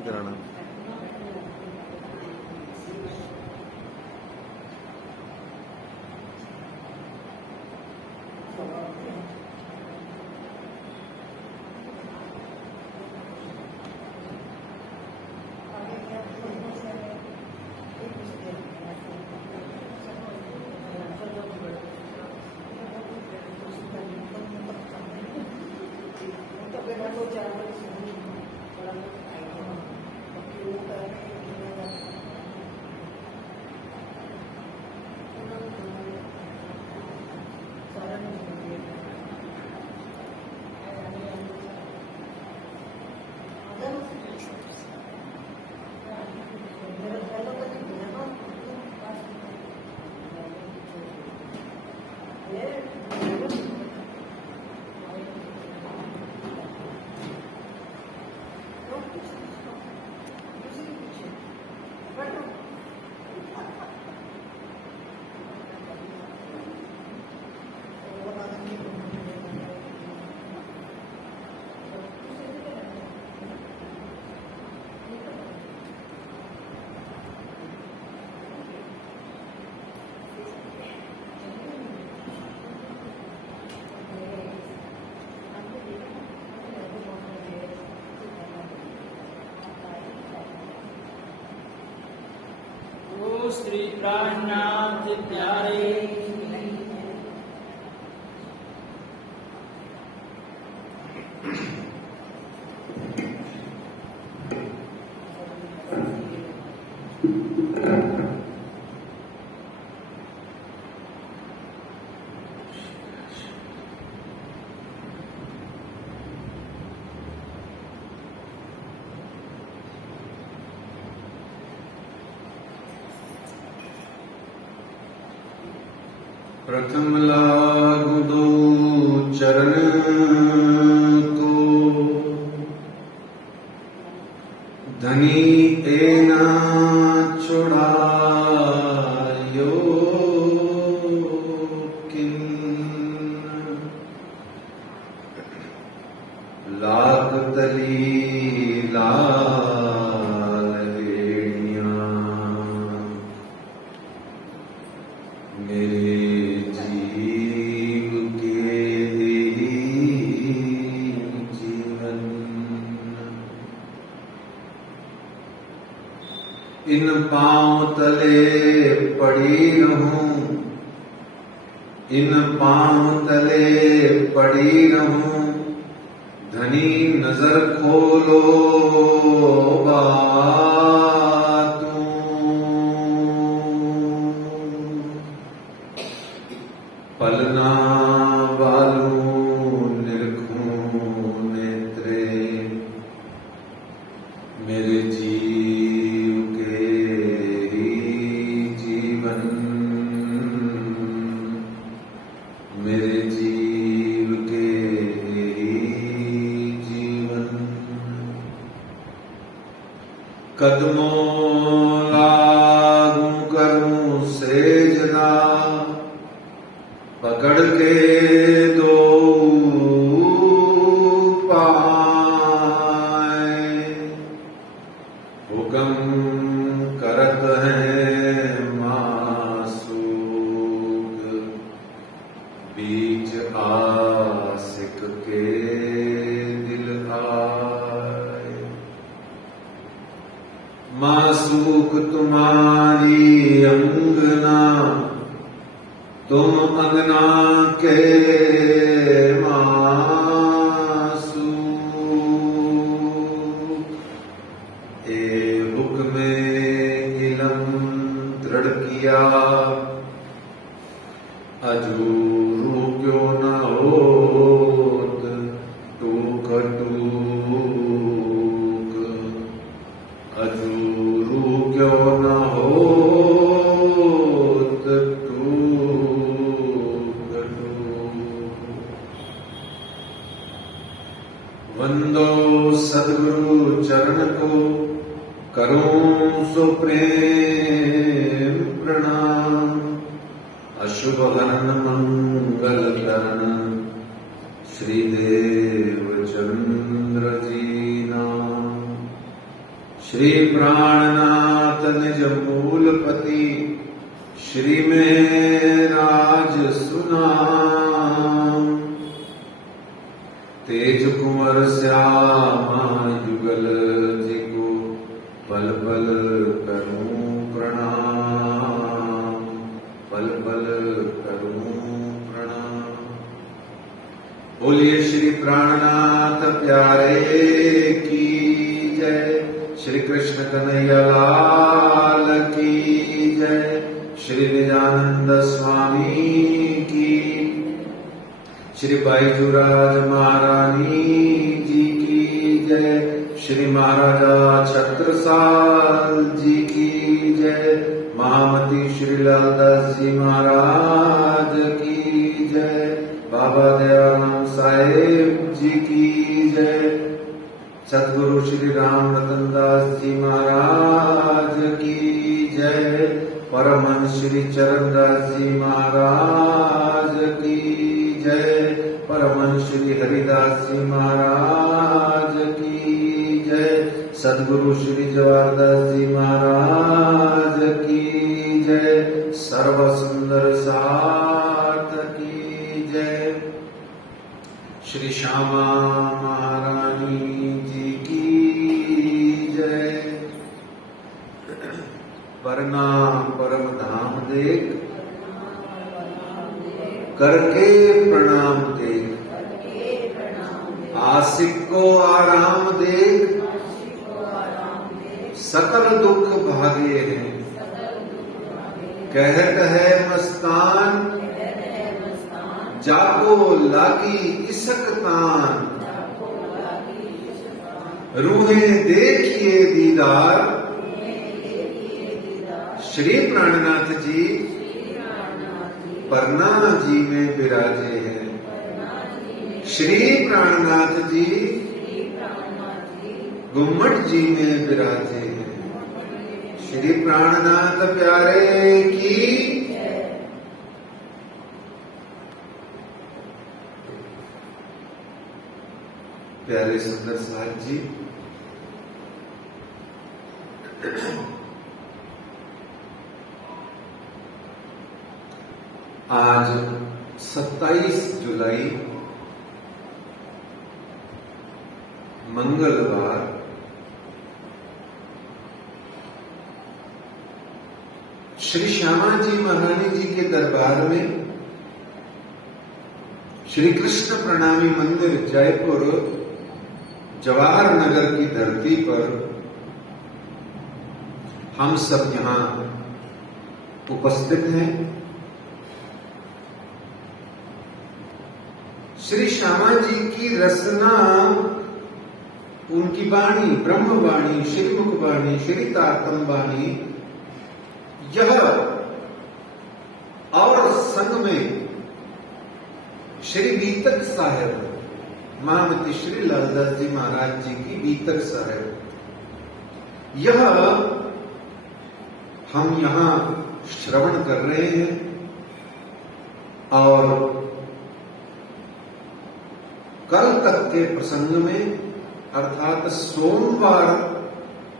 नहीं कराना। श्री प्राणनाथ प्यारे प्रथम लागू दो चरण को, धनी एना छुड़ायो किन, लाग तली लाल हेड़ियां मेरे जीव के जीवन। इन पांव तले पड़ी रहूं, इन पांव तले पड़ी रहूं, धनी नजर खोलो बातों, पलना बालू निरखूं नेत्रे, मेरे जीव के ही जीवन, मेरे जीव के ही जीवन। कदमों लागू करूं सेजदा, पकड़ के दो पाए, हुक्म करत हैं मासूक, बीच आसिक के दिल आए। मासूक तुम्हारी अंगना, तुम अंगना के मासूक, ए हुक्मे इलम दृढ़ किया, अजूरू क्यों न होत टूक टूक, अजूरू क्यों न होत टूक टूक। वंदो सद्गुरु चरण को, करूं सो प्रेम प्रणाम, अशुभ हरण मंगल करण, श्री देव चंद्र जी नाम। श्री प्राणनाथ निज मूलपति श्री में राज सुनाम। तेज कुंवर श्यामा युगल जी को पल पल करूं प्रणाम, पल पल करूं प्रणाम। बोलिए श्री प्राणनाथ प्यारे की जय, श्री कृष्ण कन्हैया लाल की जय, श्री निजानंद स्वामी की, श्री बाईजूराज महारानी जी की जय, श्री महाराजा छत्रसाल जी की जय, महामती श्री लालदास जी महाराज की जय, बाबा दयाराम साहेब जी की जय, सदगुरु श्री राम रतन दास जी महाराज की जय, परमहंस श्री चरण दास जी महाराज की जय, परमहंस श्री हरिदास जी महाराज की जय, सदगुरु श्री जवाहरदास जी महाराज की जय, सर्व सुंदर साथ की जय, श्री श्यामा महारानी जी की जय। प्रणाम परम धाम देख करके प्रणाम देख, आशिक को आराम देख, सकल दुख भागे हैं, कहत है मस्तान, जाको लागी इसक तान, रूहें देखिए दीदार, श्री प्राणनाथ जी परना जी में विराजे हैं, श्री प्राणनाथ जी गुम्मट जी में विराजे हैं, श्री प्राणनाथ प्यारे की। प्यारे सुंदर साथ जी, आज 27 जुलाई मंगलवार, श्री श्यामा जी महारानी जी के दरबार में श्री कृष्ण प्रणामी मंदिर जयपुर जवाहर नगर की धरती पर हम सब यहां उपस्थित हैं। श्री श्यामा जी की रचना, उनकी वाणी, ब्रह्म वाणी, श्रीमुख वाणी, श्री तारतम वाणी, यह और संग में श्री बीतक साहेब, महामती श्री लालदास जी महाराज जी की बीतक साहेब, यह हम यहां श्रवण कर रहे हैं और कल तक के प्रसंग में अर्थात सोमवार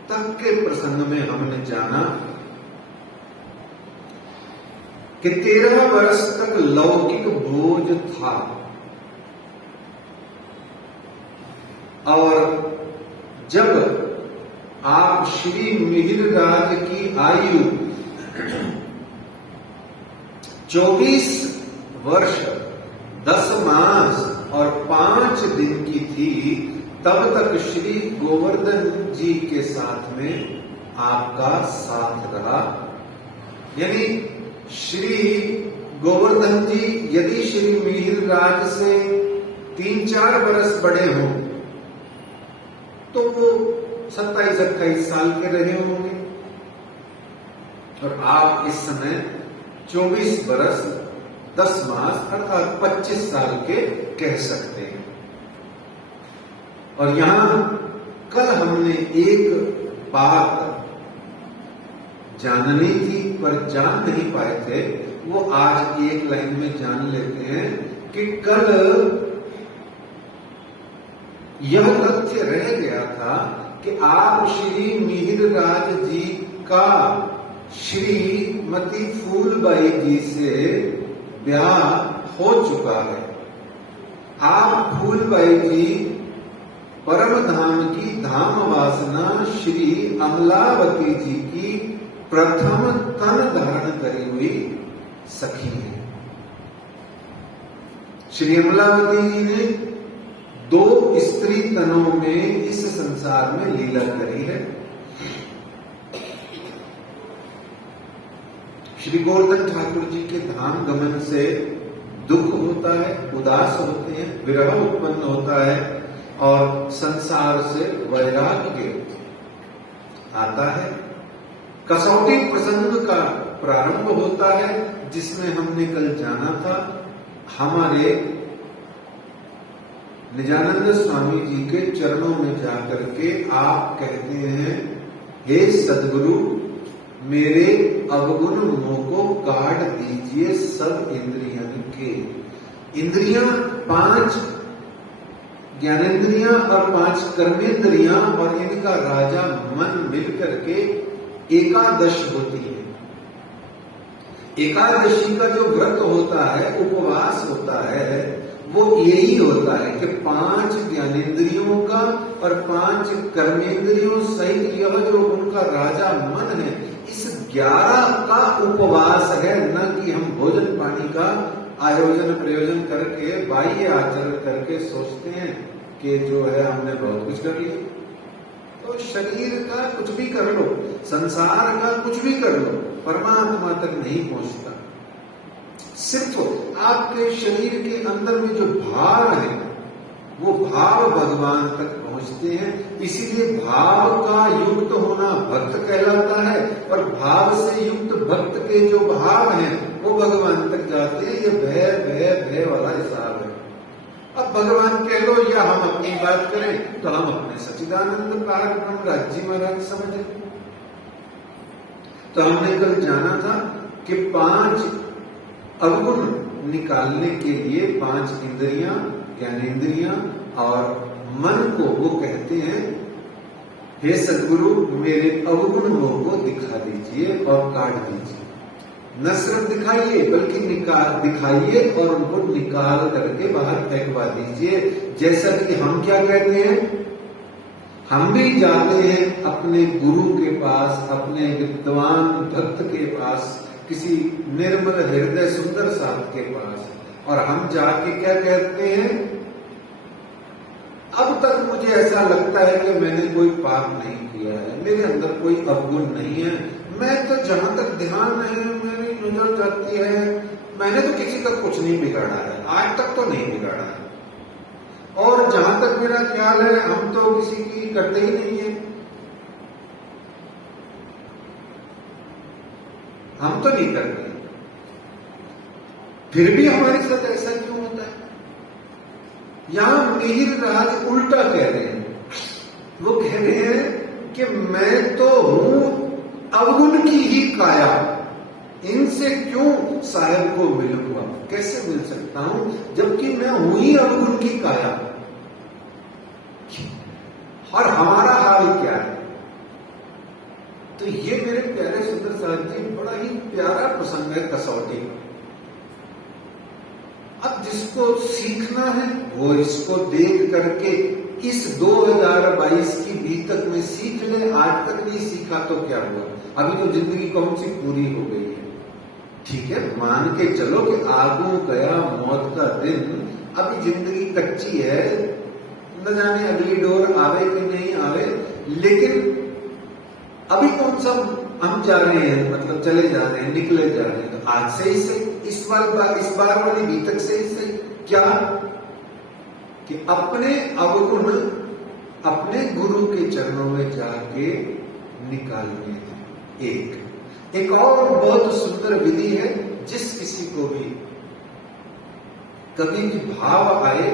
तक के प्रसंग में हमने जाना कि 13 वर्ष तक लौकिक बोझ था और जब आप श्री मिहिर राज की आयु 24 वर्ष 10 मास और 5 दिन की थी, तब तक श्री गोवर्धन जी के साथ में आपका साथ रहा। यानी श्री गोवर्धन जी यदि श्री मिहिर राज से 3-4 वर्ष बड़े हों तो वो 27-28 साल के रहे होंगे और आप इस समय 24 वर्ष 10 मास अर्थात 25 साल के कह सकते हैं। और यहां कल हमने एक बात जाननी थी पर जान नहीं पाए थे, वो आज एक लाइन में जान लेते हैं कि कल यह तथ्य रह गया था कि आप श्री मिहिर का श्रीमती फूलबाई जी से ब्याह हो चुका है। आप फूलबाई जी परम धाम की धाम वासना श्री अमलावती जी की प्रथम तन धारण करी हुई सखी है। श्री अमलावती जी ने 2 स्त्री तनों में इस संसार में लीला करी है। श्री गोवर्धन ठाकुर जी के धाम गमन से दुख होता है, उदास होते हैं, विरह उत्पन्न होता है और संसार से वैराग्य आता है। कसौटी प्रसंग का प्रारंभ होता है जिसमें हमने कल जाना था। हमारे निजानंद स्वामी जी के चरणों में जाकर के आप कहते हैं, हे सद्गुरु मेरे अवगुण मोह को काट दीजिए सब इंद्रियों के। इंद्रियां 5 ज्ञानेन्द्रियां और 5 कर्मेंद्रियां और इनका राजा मन मिलकर के एकादश होती है। एकादशी का जो व्रत होता है, उपवास होता है, वो यही होता है कि 5 ज्ञानेन्द्रियों का और 5 कर्मेंद्रियों सहित यह जो उनका राजा मन है, इस 11 का उपवास है। न कि हम भोजन पानी का आयोजन प्रयोजन करके बाह्य आचरण करके सोचते हैं कि जो है हमने बहुत कुछ कर लिया। तो शरीर का कुछ भी कर लो, संसार का कुछ भी कर लो, परमात्मा तक नहीं पहुंचता। सिर्फ आपके शरीर के अंदर में जो भाव है वो भाव भगवान तक पहुंचते हैं। इसीलिए भाव का युक्त होना भक्त कहलाता है और भाव से युक्त भक्त के जो भाव हैं वो भगवान तक जाते हैं। ये भय भय भय वाला हिसाब है। अब भगवान कह लो या हम अपनी बात करें तो हम अपने सच्चिदानंद कारक ब्रह्म राज्य महाराज समझे। तो हमने कल जाना था कि 5 अवगुण निकालने के लिए 5 इंद्रियां, ज्ञानेन्द्रियां और मन को वो कहते हैं, हे सद्गुरु मेरे अवगुण मोह को दिखा दीजिए और काट दीजिए। न सिर्फ दिखाइए बल्कि दिखाइए और उनको निकाल करके बाहर फेंकवा दीजिए। जैसा कि हम क्या कहते हैं, हम भी जाते हैं अपने गुरु के पास, अपने विद्वान भक्त के पास, किसी निर्मल हृदय सुंदर साथ के पास, और हम जाके क्या कहते हैं, अब तक मुझे ऐसा लगता है कि मैंने कोई पाप नहीं किया है, मेरे अंदर कोई अवगुण नहीं है, मैं तो जहां तक ध्यान नहीं मेरी नजर जाती है, मैंने तो किसी का कुछ नहीं बिगाड़ा है, आज तक तो नहीं बिगाड़ा है, और जहां तक मेरा ख्याल है हम तो किसी की करते ही नहीं है, हम तो नहीं करते। फिर भी हमारे साथ ऐसा क्यों होता है? यहां मिहिर राज उल्टा कह रहे हैं। वो कह रहे हैं कि मैं तो हूं अवगुण की ही काया, इनसे क्यों साहेब को मिलूंगा? कैसे मिल सकता हूं जबकि मैं हूं ही अवगुण की काया? और हमारा हाल क्या है? तो ये मेरे प्यारे सुंदर साहब जी बड़ा ही प्यारा प्रसंग है कसौटी का। अब जिसको सीखना है वो इसको देख करके इस 2022 की बीतक में सीख ले। आज तक नहीं सीखा तो क्या हुआ? अभी तो जिंदगी कौन सी पूरी हो गई है। ठीक है, मान के चलो कि आगू गया मौत का दिन, अभी जिंदगी कच्ची है, न जाने अगली डोर आवे कि नहीं आवे, लेकिन अभी कौन सा हम जा रहे हैं, मतलब चले जा रहे हैं, निकले जा रहे हैं। तो आज से ही सही, इस बार वाली बीतक से ही सही। क्या कि अपने अवगुण अपने गुरु के चरणों में जाके निकालने हैं। एक और बहुत सुंदर विधि है, जिस किसी को भी कभी भी भाव आए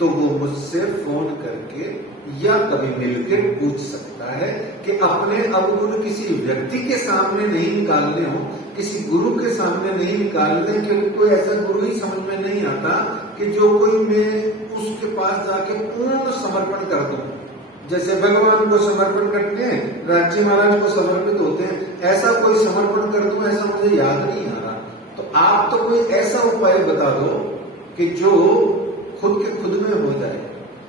तो वो मुझसे फोन करके या कभी मिलकर पूछ सकता है कि अपने अवगुण किसी व्यक्ति के सामने नहीं निकालने हो, किसी गुरु के सामने नहीं निकालने, क्योंकि कोई ऐसा गुरु ही समझ में नहीं आता कि जो कोई मैं उसके पास जाके पूर्ण समर्पण कर दूं। जैसे भगवान को समर्पण करते हैं, राज्य महाराज को समर्पित होते हैं, ऐसा कोई समर्पण कर दूं, ऐसा मुझे याद नहीं आ रहा। तो आप तो कोई ऐसा उपाय बता दो कि जो खुद के खुद में हो जाए।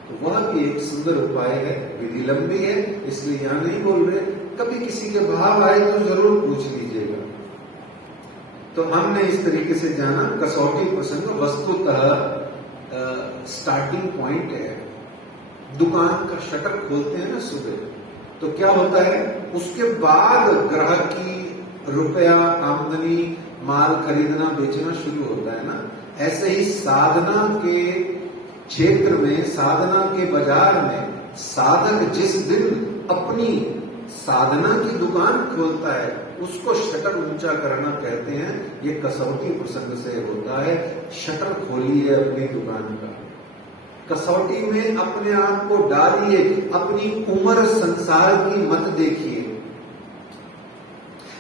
तो वह भी एक सुंदर उपाय है। विधि लंबी है इसलिए यहां नहीं बोल रहे, कभी किसी के भाव आए तो जरूर पूछ लीजिएगा। तो हमने इस तरीके से जाना कसौटी प्रसंग वस्तुतः स्टार्टिंग पॉइंट है। दुकान का शटर खोलते हैं ना सुबह, तो क्या होता है, उसके बाद ग्राहकी, रुपया, आमदनी, माल खरीदना बेचना शुरू होता है ना। ऐसे ही साधना के क्षेत्र में, साधना के बाजार में साधक जिस दिन अपनी साधना की दुकान खोलता है उसको शटर ऊंचा करना कहते हैं। ये कसौटी प्रसंग से होता है। शटर खोलिए अपनी दुकान का, कसौटी में अपने आप को डालिए, अपनी उम्र संसार की मत देखिए,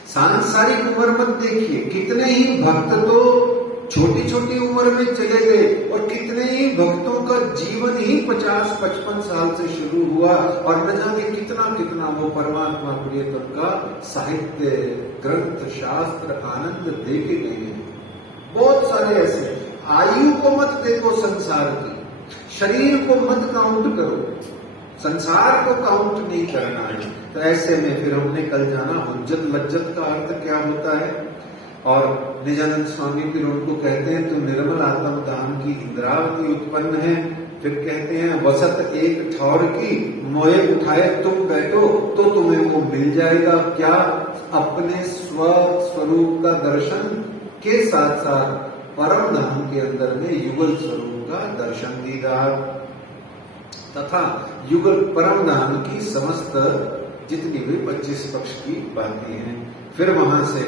सांसारिक उम्र मत देखिए। कितने ही भक्त तो छोटी छोटी उम्र में चले गए और कितने ही भक्तों का जीवन ही 50-55 साल से शुरू हुआ और न जाने कितना कितना वो परमात्मा प्रियतम का साहित्य, ग्रंथ, शास्त्र, आनंद दे के गए हैं। बहुत सारे ऐसे। आयु को मत देखो संसार की, शरीर को मत काउंट करो, संसार को काउंट नहीं करना है। तो ऐसे में फिर हमने कल जाना हुज्जत लज्जत का अर्थ क्या होता है। और निजानंद स्वामी फिर उनको कहते हैं, तो निर्मल आत्म धाम की इंद्रावती उत्पन्न है। फिर कहते हैं वसत एक ठौर की, मोए उठाए तुम बैठो तो तुम्हें वो मिल जाएगा। क्या? अपने स्वरूप का दर्शन के साथ साथ परम धाम के अंदर में युगल स्वरूप का दर्शन दीदार तथा युगल परम धाम की समस्त जितनी भी 25 पक्ष की बातें हैं। फिर वहां से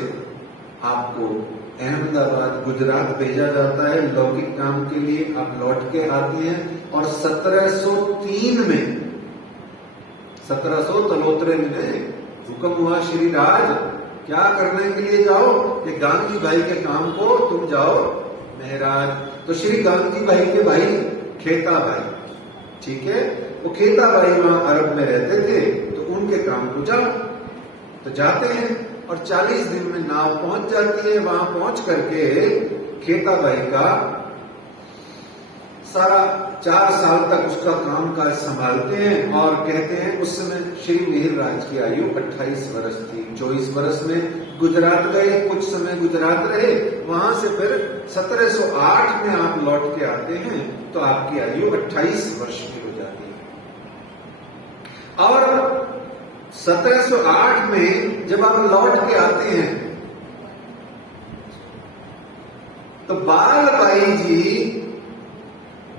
आपको अहमदाबाद गुजरात भेजा जाता है लौकिक काम के लिए। आप लौट के आते हैं और 1703 में 1700 तलोत्रे में हुक्म हुआ, श्री राज क्या करने के लिए जाओ, कि गांधी भाई के काम को तुम जाओ महाराज। तो श्री गांधी भाई के भाई खेता भाई, ठीक है, वो खेता भाई वहां अरब में रहते थे, तो उनके काम को जाओ। तो जाते हैं और 40 दिन में नाव पहुंच जाती है। वहां पहुंच करके खेता भाई का सारा 4 साल तक उसका काम काज संभालते हैं और कहते हैं उस समय श्री मिहिर राज की आयु 28 वर्ष थी। 24 वर्ष में गुजरात गए, कुछ समय गुजरात रहे, वहां से फिर 1708 में आप लौट के आते हैं तो आपकी आयु 28 वर्ष की हो जाती है। और 1708 में जब आप लौट के आते हैं तो बालबाई जी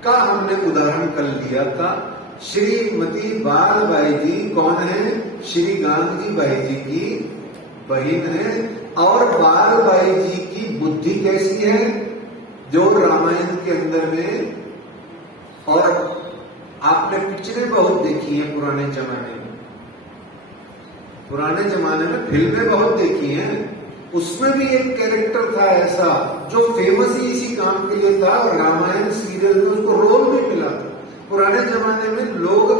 का हमने उदाहरण कल लिया था। श्रीमती बालबाई जी कौन है? श्री गांधी बाई जी की बहन है। और बालबाई जी की बुद्धि कैसी है? जो रामायण के अंदर में, और आपने पिक्चरें बहुत देखी है पुराने जमाने में, पुराने जमाने में फिल्में बहुत देखी हैं, उसमें भी एक कैरेक्टर था ऐसा जो फेमस ही इसी काम के लिए था और रामायण सीरियल में उसको रोल भी मिला था। पुराने जमाने में लोग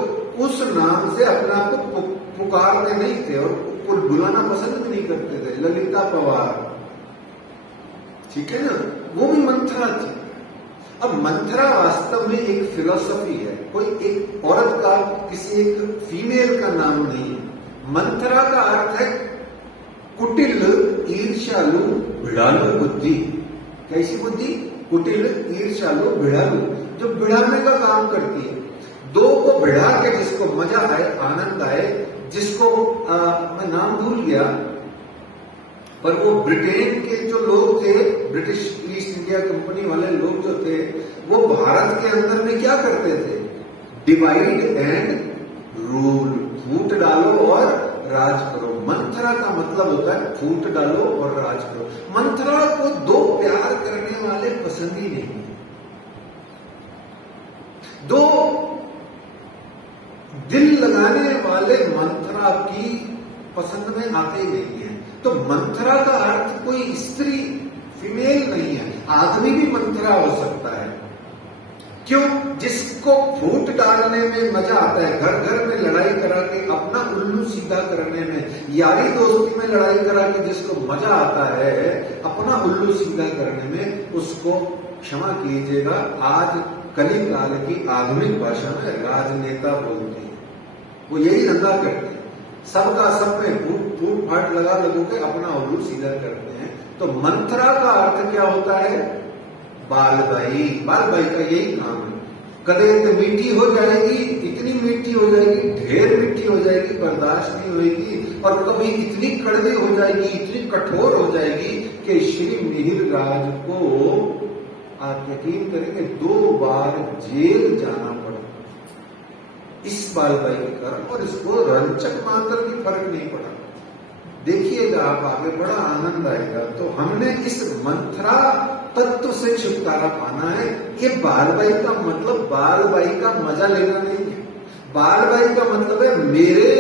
उस नाम से अपने आप को पुकारते नहीं थे और बुलाना पसंद भी नहीं करते थे, ललिता पवार, ठीक है ना, वो भी मंथरा थी। अब मंथरा वास्तव में एक फिलॉसफी है, कोई एक औरत का, किसी एक फीमेल का नाम नहीं है। मंथरा का अर्थ है कुटिल, ईर्ष्यालु, भिड़ालु बुद्धि। कैसी बुद्धि? कुटिल, ईर्ष्यालु, भिड़ालु, जो भिड़ाने का काम करती है। दो को भिड़ा के जिसको मजा आए, आनंद आए, जिसको मैं नाम भूल गया, पर वो ब्रिटेन के जो लोग थे, ब्रिटिश ईस्ट इंडिया कंपनी वाले लोग जो थे, वो भारत के अंदर में क्या करते थे? डिवाइड एंड रूल, फूट डालो और राज करो। मंथरा का मतलब होता है फूट डालो और राज करो। मंथरा को दो प्यार करने वाले पसंद ही नहीं, दो दिल लगाने वाले मंथरा की पसंद में आते ही नहीं है। तो मंथरा का अर्थ कोई स्त्री, फीमेल नहीं है, आदमी भी मंथरा हो सकता है। क्यों? जिसको फूट डालने में मजा आता है, घर घर में लड़ाई करा के अपना उल्लू सीधा करने में, यारी दोस्ती में लड़ाई करा के जिसको मजा आता है अपना उल्लू सीधा करने में, उसको क्षमा कीजिएगा, आज कलिकाल की आधुनिक भाषा में राजनेता बोलते हैं। वो यही धंधा करते हैं, सबका सब में फूट फाट लगा लगो के अपना उल्लू सीधा करते हैं। तो मंत्रा का अर्थ क्या होता है? बालबाई। बालबाई का यही काम है। कदे मीठी हो जाएगी, इतनी मीठी हो जाएगी, ढेर मीठी हो जाएगी, बर्दाश्त नहीं होगी, और कभी इतनी कड़वी हो जाएगी, इतनी कठोर हो जाएगी कि श्री मिहिर राज को आप यकीन करेंगे 2 बार जेल जाना पड़ा इस बालबाई के कारण, और इसको रंचक मात्र भी फर्क नहीं पड़ा। देखिएगा आप आगे, बड़ा आनंद आएगा। तो हमने इस मंत्रा तत्व से छुटकारा पाना है। ये बालबाई का मतलब बालबाई का मजा लेना नहीं है। बालबाई का मतलब है मेरे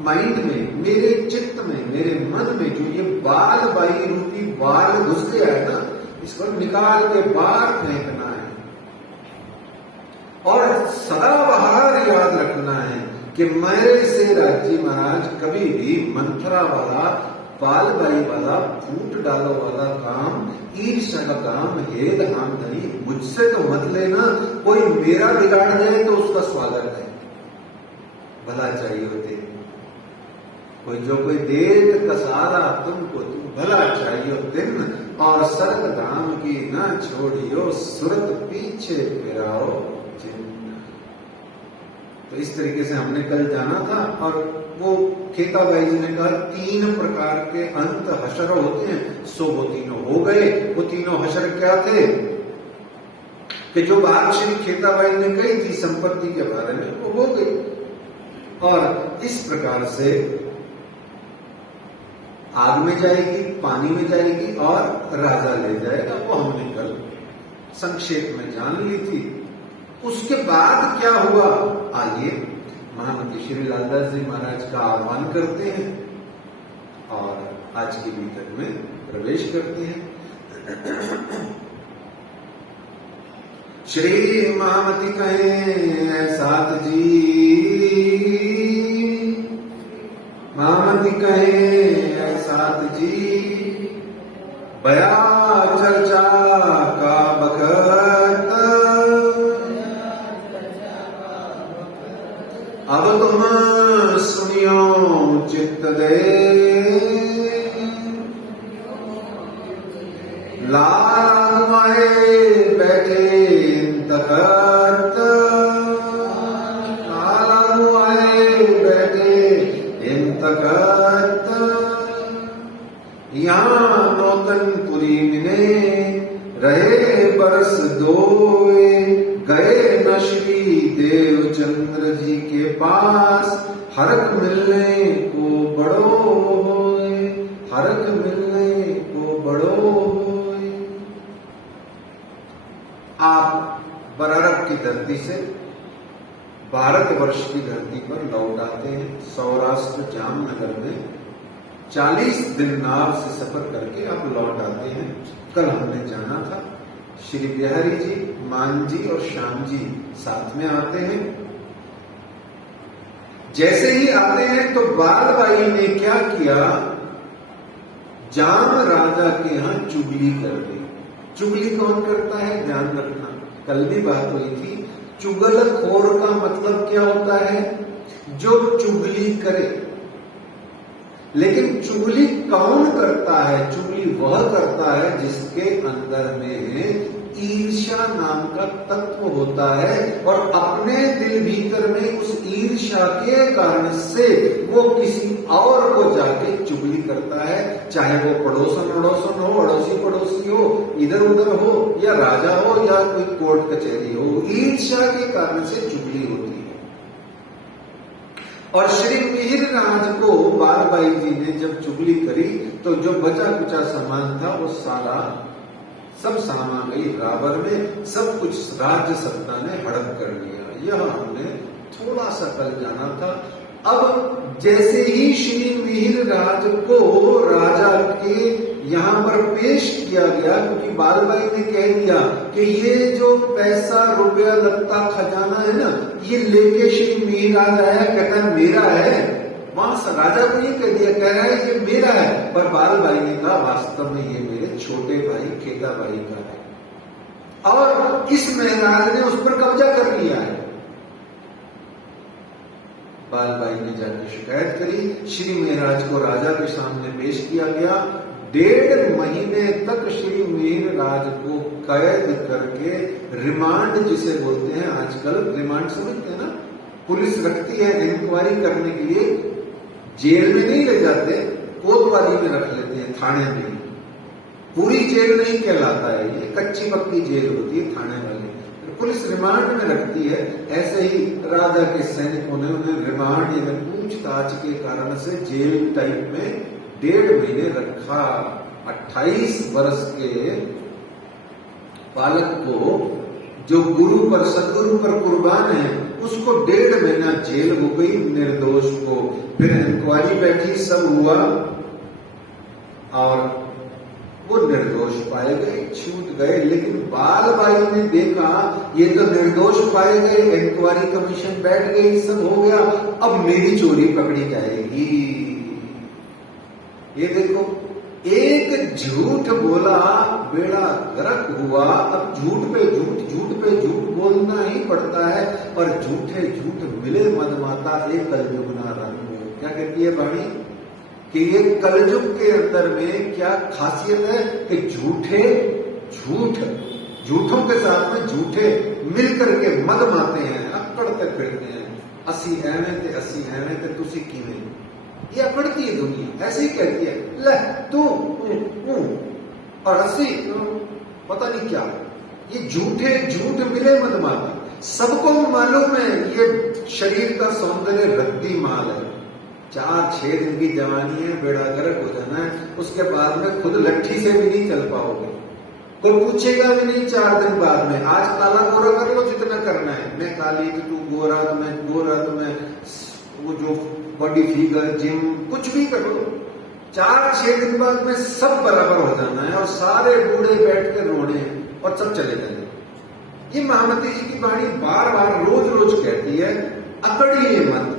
माइंड में, मेरे चित्त में, मेरे मन में जो ये बालबाई रूपी बाल घुस गया है ना, इसको निकाल के बाहर फेंकना है। और सदाबहार याद रखना है कि मेरे से राज्य महाराज कभी भी मंत्रा वाला, बालबाई वाला, फूट डालो वाला काम, ईर्ष्या का काम, हेद हाम नहीं, मुझसे तो मत लेना। कोई मेरा बिगाड़ जाए तो उसका स्वागत है, भला चाहिए होते। कोई देत कसाला तुमको तुम भला चाहिए दिन, और सर्ग धाम की न छोड़ियो, सुरत पीछे फिराओ जिन। तो इस तरीके से हमने कल जाना था। और वो खेताबाई जी ने कहा 3 प्रकार के अंत हशर होते हैं, सो वो तीनों हो गए। वो तीनों हशर क्या थे कि जो बात श्री खेताबाई ने कही थी संपत्ति के बारे में, वो हो गई। और इस प्रकार से आग में जाएगी, पानी में जाएगी और राजा ले जाएगा, वो हमने कल संक्षेप में जान ली थी। उसके बाद क्या हुआ, आइए महामंत्री श्री लालदास जी महाराज का आह्वान करते हैं और आज के भीतर में प्रवेश करते हैं। श्री महामती कहे साथ जी, महामती कहे साथ जी, बया चर्चा का बखत, अब तुम सुनियो चित्त दे, लाल माए बैठे तकत, लाल माए बैठे तकत, यहाँ नौतनपुरी मिले रहे बरस 2, गए न श्री देवचंद्र जी के पास, हरक मिलने को बड़ो होए, हरक मिलने को बड़ो होए। आप बरारक की धरती से भारतवर्ष की धरती पर लौट आते हैं। सौराष्ट्र जामनगर में 40 दिन नाव से सफर करके आप लौट आते हैं। कल हमने जाना था, श्री बिहारी जी, मान जी और श्याम जी साथ में आते हैं। जैसे ही आते हैं तो बालबाई ने क्या किया, जाम राजा के यहां चुगली कर दी। चुगली कौन करता है, ध्यान रखना, कल भी बात हुई थी। चुगलखोर का मतलब क्या होता है, जो चुगली करे। लेकिन चुगली कौन करता है, चुगली वह करता है जिसके अंदर में ईर्ष्या नाम का तत्व होता है, और अपने दिल भीतर में उस ईर्ष्या के कारण से वो किसी और को जाके चुगली करता है। चाहे वो पड़ोसन अड़ोसन हो, अड़ोसी पड़ोसी हो, इधर उधर हो, या राजा हो, या कोई कोर्ट कचहरी हो, ईर्ष्या के कारण से चुगली होती है। और श्री मिहिर राज को बालबाई जी ने जब चुगली करी तो जो बचा कुचा सामान था वो सारा सब सामा गई रावर में, सब कुछ राज्य सत्ता ने हड़प कर लिया। यह हमने थोड़ा सा कल जाना था। अब जैसे ही श्री मिहिर राज को राजा के यहाँ पर पेश किया गया, क्योंकि बालबाई ने कह दिया कि ये जो पैसा रुपया लगता खजाना है ना, ये लेके श्री मिहिर राज आया, कहता है मेरा है। वहां राजा को ये कह दिया, कह रहा है ये मेरा है, पर बालबाई ने कहा वास्तव में ये मेरे छोटे भाई केकाबाई का है, और इस महाराज ने उस पर कब्जा कर लिया है। बालबाई ने जाकर शिकायत करी, श्री महाराज को राजा के सामने पेश किया गया। 1.5 महीने तक श्री मिहिर राज को कैद करके, रिमांड जिसे बोलते हैं आजकल, रिमांड समझते हैं ना, पुलिस रखती है इंक्वायरी करने के लिए, जेल में नहीं ले जाते, कोतवाली में रख लेते हैं, थाने में। पूरी जेल नहीं कहलाता है, ये कच्ची पक्की जेल होती है थाने वाली, पुलिस रिमांड में रखती है। ऐसे ही राजा के सैनिकों ने उन्हें रिमांड या पूछताछ के कारण से जेल टाइप में 1.5 महीने रखा। 28 वर्ष के बालक को जो गुरु पर, सदगुरु पर कुर्बान है, उसको 1.5 महीना जेल हो गई, निर्दोष को। फिर इंक्वायरी बैठी, सब हुआ और वो निर्दोष पाए गए, छूट गए। लेकिन बालबाई ने देखा ये तो निर्दोष पाए गए, इंक्वायरी कमीशन बैठ गई, सब हो गया, अब मेरी चोरी पकड़ी जाएगी। ये देखो, एक झूठ बोला, बेड़ा गर्क हुआ। अब झूठ पे झूठ, झूठ पे झूठ बोलना ही पड़ता है, और झूठे झूठ मिले मदमाता, एक कलयुग ना रंग। क्या कहती है वाणी कि ये कलयुग के अंदर में क्या खासियत है कि झूठे झूठ, झूठों के साथ में झूठे मिलकर के मद माते हैं, अकड़ते फिरते हैं। 80 एवं थे तुसी किवें, ये अकड़ती है दुनिया, ऐसे ही कहती है, ले तू और 80 पता नहीं क्या। ये झूठे झूठ मिले मद माता। सबको मालूम है ये शरीर का सौंदर्य रद्दी माल है, 4-6 दिन की जवानी है, बेड़ा गर्क हो जाना है, उसके बाद में खुद लट्ठी से भी नहीं चल पाओगे, कोई पूछेगा भी नहीं 4 दिन बाद में। आज काला गोरा कर लो जितना करना है, मैं काली तो तू गोरा, तो मैं गोरा, तो मैं वो जो बॉडी फिगर, जिम, कुछ भी कर लो, 4-6 दिन बाद में सब बराबर हो जाना है, और सारे बूढ़े बैठ कर रोने और सब चले जाएंगे। ये महामती जी की वाणी बार बार रोज रोज कहती है, अकड़िए मत,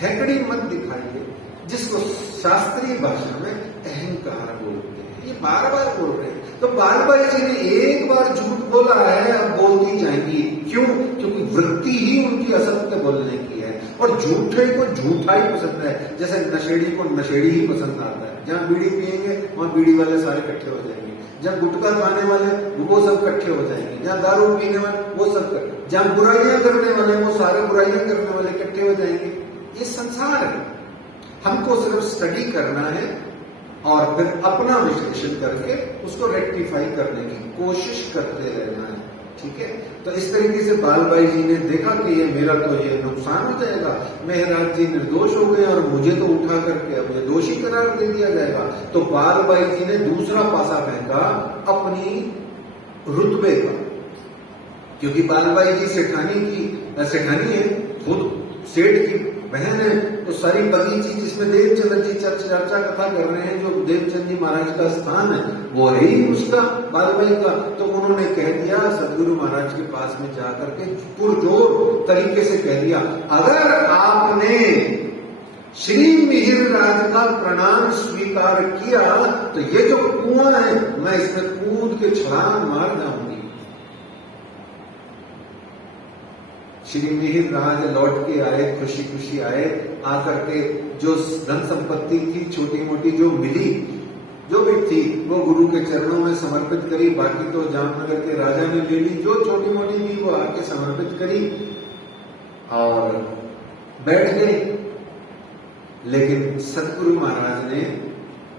हैकड़ी मत दिखाइए, जिसको शास्त्रीय भाषा में अहंकार बोलते हैं। ये बार बार बोल रहे हैं। तो बालबाई जी ने एक बार झूठ बोला है, अब बोलती जाएंगी। क्यों? क्योंकि वृत्ति ही उनकी असत्य बोलने की है, और झूठे को झूठा ही पसंद है। जैसे नशेड़ी को नशेड़ी ही पसंद आता है, जहां बीड़ी पियेंगे वहां बीड़ी वाले सारे इकट्ठे हो जाएंगे, जहां गुटखा खाने वाले वो सब इकट्ठे हो जाएंगे, जहां दारू पीने वाले वो सब, जहां बुराइयां करने वाले वो सारे बुराइयां करने वाले इकट्ठे हो जाएंगे। ये संसार है, हमको सिर्फ स्टडी करना है और फिर अपना विश्लेषण करके उसको रेक्टिफाई करने की कोशिश करते रहना है। ठीक है, तो इस तरीके से बालबाई जी ने देखा कि ये मेरा तो ये नुकसान हो जाएगा, महाराज जी निर्दोष हो गए और मुझे तो उठा करके अब ये दोषी करार दे दिया जाएगा। तो बालबाई जी ने दूसरा पासा फेंका अपनी रुतबे का, क्योंकि बालबाई जी सेठानी है, खुद सेठ की बहन है, तो सारी बगीची जिसमें देवचंद्र जी चर्चा कथा कर रहे हैं, जो देवचंद जी महाराज का स्थान है वो है ही उसका, बालबाई का। तो उन्होंने कह दिया, सदगुरु महाराज के पास में जाकर के पुरजोर तरीके से कह दिया, अगर आपने श्री मिहिर राज का प्रणाम स्वीकार किया तो ये जो कुआं है मैं इसमें कूद के छलांग मार जाऊंगी। श्री मिहिर राज लौट के आए, खुशी खुशी आए, आकर के जो धन संपत्ति थी छोटी मोटी जो मिली, जो भी थी, वो गुरु के चरणों में समर्पित करी। बाकी तो जामनगर के राजा ने ले ली, जो छोटी मोटी थी वो आके समर्पित करी और बैठ गए। लेकिन सतगुरु महाराज ने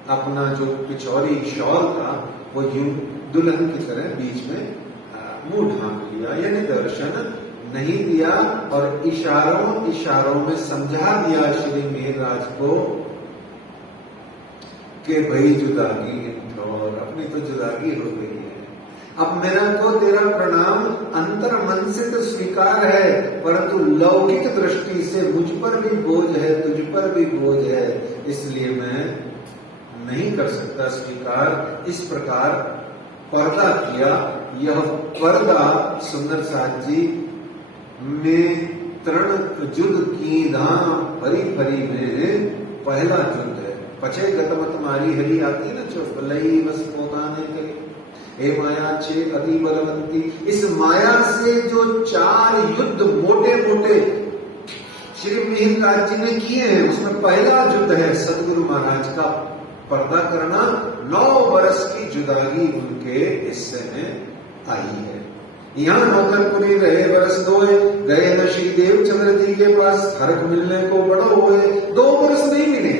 अपना जो पिछौरी शॉल था वो यूं दुल्हन की तरह बीच में मुंह ढांक लिया, यानी दर्शन नहीं दिया, और इशारों में समझा दिया श्री मिहिर राज को कि भाई जुदागी और अपनी तो जुदागी हो गई है। अब मेरा तो तेरा प्रणाम अंतर मन से तो स्वीकार है, परंतु लौकिक दृष्टि से मुझ पर भी बोझ है, तुझ पर भी बोझ है, इसलिए मैं नहीं कर सकता स्वीकार। इस प्रकार पर्दा किया। यह पर्दा सुंदर साथ जी में तृण युद्ध की धाम हरी भरी में पहला युद्ध है। पचे गतमत मारी हरी आती ना, चुप लई बस पोताने के हे माया छे अति बलवंती। इस माया से जो 4 युद्ध मोटे मोटे श्री मिहिरराज जी ने किए हैं, उसमें पहला युद्ध है सदगुरु महाराज का पर्दा करना। 9 वर्ष की जुदाई उनके हिस्से में आई है। यहाँ नौकरपुरी रहे वर्ष 2 गए न श्री देव चंद्र जी के पास, हरक मिलने को बड़ा हुए 2 वर्ष नहीं मिले।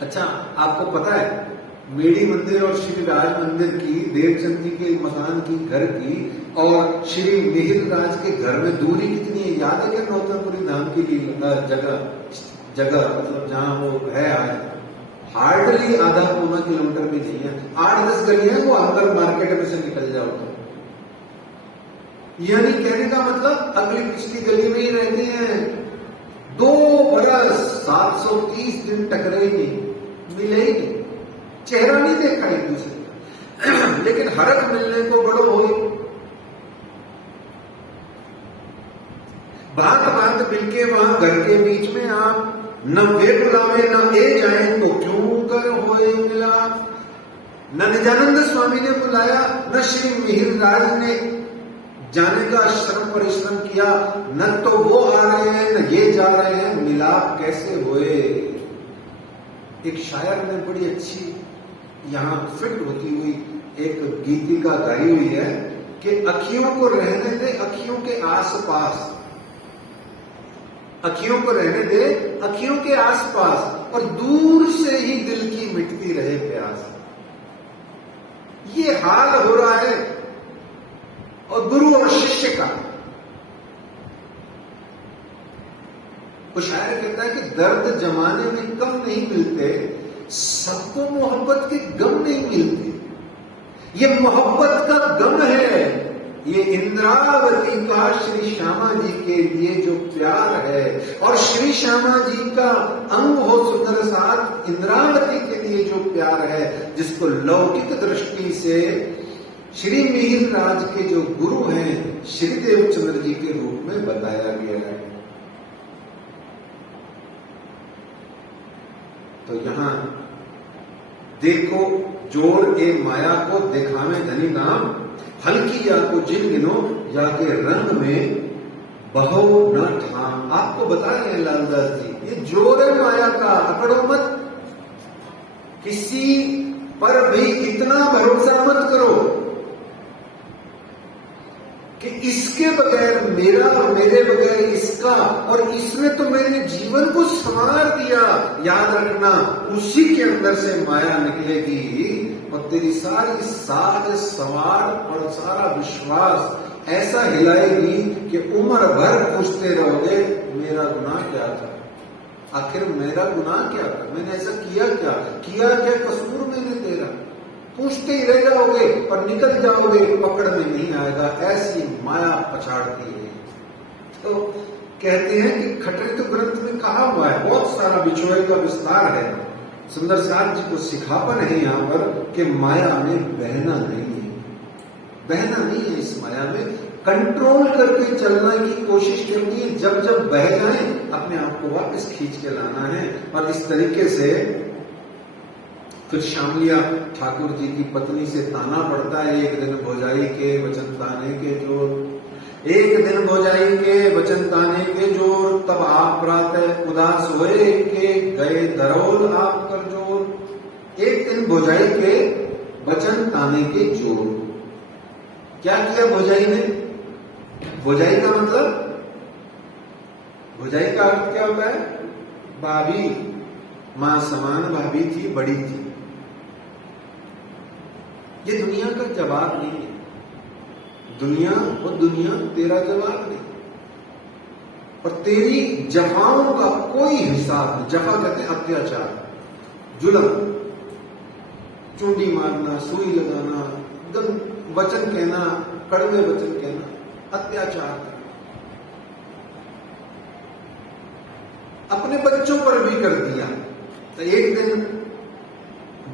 अच्छा, आपको पता है मेड़ी मंदिर और श्री राज मंदिर की, देवचंद जी के मकान की, घर की और श्री मिहिरराज के घर में दूरी कितनी है याद है क्या? नौतनपुरी धाम की जगह मतलब जहां वो है आज हार्डली आधा पौना किलोमीटर भी नहीं है, 8-10 गलियां वो अंदर मार्केट में से निकल जाओ तो। यानी कहने का मतलब अगली पिछली गली में ही रहते हैं। 2 बरस 730 दिन टकरे ही नहीं, मिले ही नहीं, चेहरा नहीं देखा एक दूसरे का। लेकिन हरक मिलने को बड़ो हुई, बात बात मिलके वहां घर के बीच में आप न वे बुलावे न ए जाए तो क्यों कर होए मिला। न निजानंद स्वामी ने बुलाया, न श्री मिहिरराज ने जाने का श्रम परिश्रम किया, न तो वो आ रहे हैं न ये जा रहे हैं, मिलाप कैसे हुए। एक शायर ने बड़ी अच्छी यहां फिट होती हुई एक गीतिका गाई हुई है कि अखियों को रहने दे अखियों के आसपास, अखियों को रहने दे अखियों के आसपास, और दूर से ही दिल की मिटती रहे प्यास। ये हाल हो रहा है और गुरु और शिष्य का। वो शायर कहता है कि दर्द जमाने में कम नहीं मिलते, सबको मोहब्बत के गम नहीं मिलते। ये मोहब्बत का गम है, ये इंद्रावती का श्री श्यामा जी के लिए जो प्यार है, और श्री श्यामा जी का अंग हो सुंदर साथ इंद्रावती के लिए जो प्यार है, जिसको लौकिक दृष्टि से श्री मिहिरराज के जो गुरु हैं श्री देवचंद्र जी के रूप में बताया गया है। तो यहां देखो जोड़ ए माया को दिखावे धनी नाम, हल्की या को जिन गिनो या के रंग में बहो न ठाम। आपको बता रहे हैं लालदास जी, ये जोर है माया का, अकड़ो मत, किसी पर भी इतना भरोसा मत करो कि इसके बगैर मेरा और मेरे बगैर इसका, और इसने तो मेरे जीवन को संवार दिया। याद रखना, उसी के अंदर से माया निकलेगी और तेरी सारी साज सवार और सारा विश्वास ऐसा हिलाएगी कि उम्र भर पूछते रहोगे मेरा गुनाह क्या था, आखिर मेरा गुनाह क्या था, मैंने ऐसा किया क्या कसूर मैंने तेरा, पूछते ही रह जाओगे और निकल जाओगे, पकड़ में नहीं आएगा। ऐसी माया पछाड़ती है। तो कहते हैं कि खटरित ग्रंथ में कहा हुआ है, बहुत सारा विषय का विस्तार है, सुंदर साथ जी को सिखापन है यहाँ पर कि माया में बहना नहीं है, बहना नहीं है। इस माया में कंट्रोल करके चलने की कोशिश करनी है, जब जब बह जाए अपने आप को वापस खींच के लाना है। और इस तरीके से फिर शामलिया ठाकुर जी की पत्नी से ताना पड़ता है, एक दिन भौजाई के वचन ताने के जोर, एक दिन भौजाई के वचन ताने के जोर, तब आप प्रातः उदास होए के गए दरोल आप कर जोर। एक दिन भौजाई के वचन ताने के जोर, क्या किया भौजाई ने? भौजाई का मतलब, भौजाई का अर्थ क्या होता है? भाभी, मां समान भाभी थी, बड़ी थी। ये दुनिया का जवाब नहीं है, दुनिया वो दुनिया तेरा जवाब नहीं, और तेरी जफाओं का कोई हिसाब नहीं। जफा कहते हैं अत्याचार, जुल्म, चूंडी मारना, सुई लगाना, एकदम वचन कहना, कड़वे वचन कहना, अत्याचार करना। अपने बच्चों पर भी कर दिया। तो एक दिन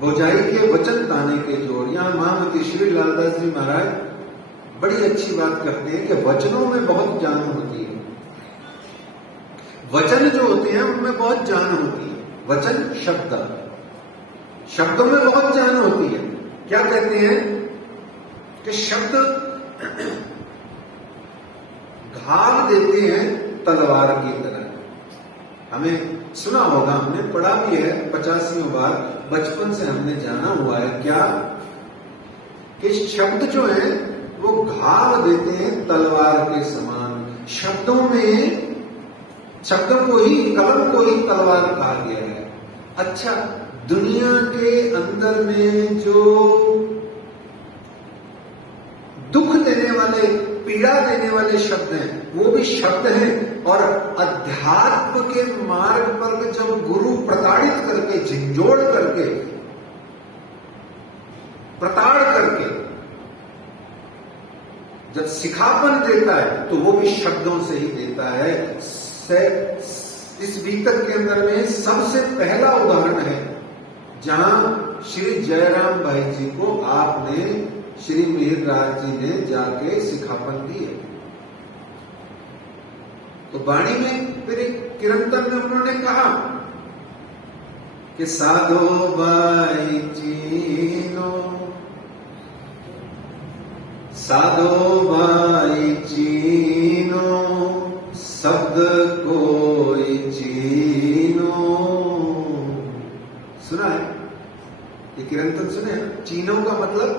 बोझाई के वचन ताने के जोर, यहां महामती श्री लालदास जी महाराज बड़ी अच्छी बात करते हैं कि वचनों में बहुत जान होती है। वचन जो होते हैं उनमें बहुत जान होती है। वचन शब्द, शब्दों में बहुत जान होती है। क्या कहते हैं कि शब्द घाव देते हैं तलवार की तरह। हमें सुना होगा, हमने पढ़ा भी है 85 बार, बचपन से हमने जाना हुआ है क्या कि शब्द जो है वो घाव देते हैं तलवार के समान। शब्दों में, शब्दों को ही, कलम को ही तलवार कहा गया है। अच्छा, दुनिया के अंदर में जो दुख देने वाले, पीड़ा देने वाले शब्द हैं वो भी शब्द हैं। और अध्यात्म के मार्ग पर जब गुरु प्रताड़ित करके, झिंझोड़ करके, प्रताड़ करके जब सिखापन देता है तो वो भी शब्दों से ही देता है। इस बीतक के अंदर में सबसे पहला उदाहरण है जहां श्री जयराम भाई जी को आपने, श्री मिहिरराज जी ने जाके सिखापन दी है। तो वाणी में फिर एक कीर्तन में उन्होंने कहा कि साधो भाई चीनो, साधो भाई चीनो, शब्द कोई चीनो। सुना है ये कीर्तन? सुने हैं? चीनो का मतलब,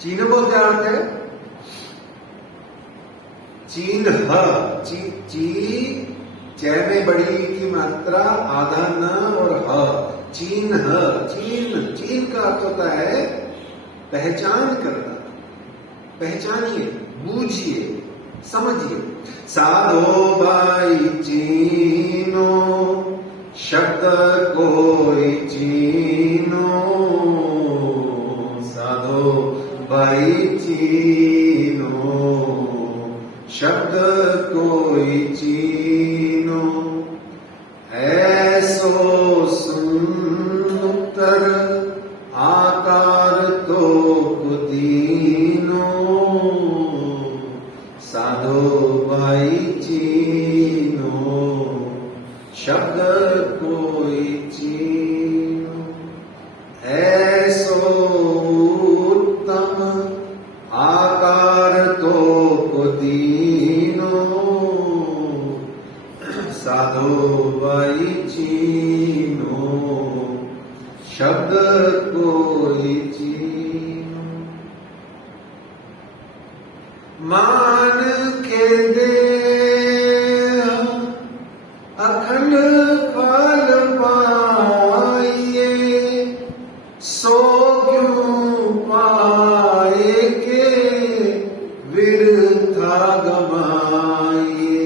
चीनो को क्या अर्थ है? चीन ह, ची जय में बड़ी की मात्रा आधा न और ह, चीन ह। चीन, चीन का अर्थ होता है पहचान करना। पहचानिए, बूझिए, समझिए। साधो भाई चीनो, शब्द कोई चीनो, साधो भाई चीनो, शब्द कोई चीनो। ऐसो सुंदर आकार तो दीनो, साधो भाई चीनो, शब्द कोई चीनो। ऐसो उत्तम आकार तो दीनो, साधो भाई चीनो, शब्द कोई चीनो। मान के दे अखंड फल पाइए, सो क्यों पाए के विरथा गमाइए।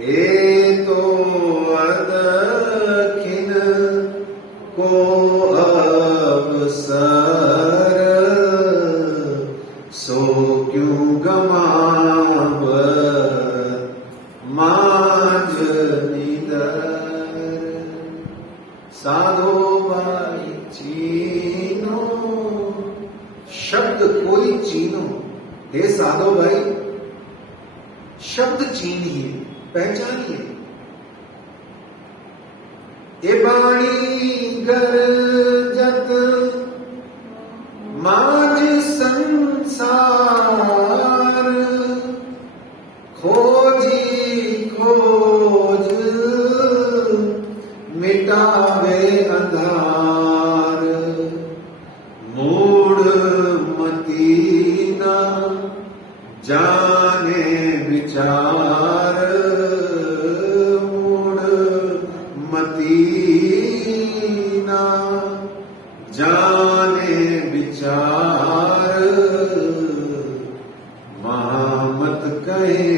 ए तो अदखिन को अवसर, सो क्यों गमाव मांझ निदर। साधो भाई चीनो, शब्द कोई चीनो। हे साधो भाई, शब्द चीनिए, पहचानिए। ए बाणी गरजत मांझ संसार, खोजी खोज मिटावे अंधार। मूढ़ मती ना जाने विचार, मूढ़ मती ना जाने विचार। महामत कहे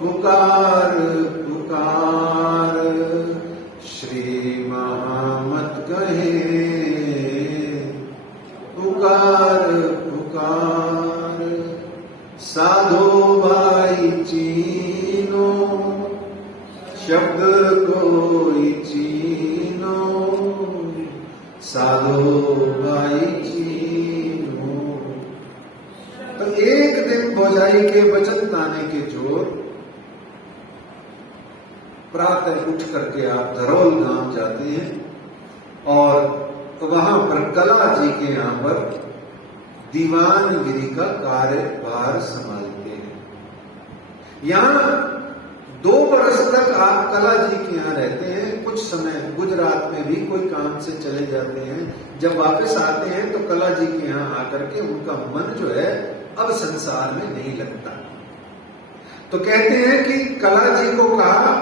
पुकार पुकार, शब्द कोई चीनो साधो भाई चीनो। तो एक दिन भौजाई के वचन ताने के जोर प्रातः उठ करके आप धरोल गांव जाते हैं और वहां पर कला जी के यहां पर दीवानगिरी का कार्यभार संभालते हैं। यहां 2 बरस तक आप कला जी के यहाँ रहते हैं। कुछ समय गुजरात में भी कोई काम से चले जाते हैं। जब वापस आते हैं तो कला जी के यहाँ आकर के उनका मन जो है अब संसार में नहीं लगता। तो कहते हैं कि कला जी को कहा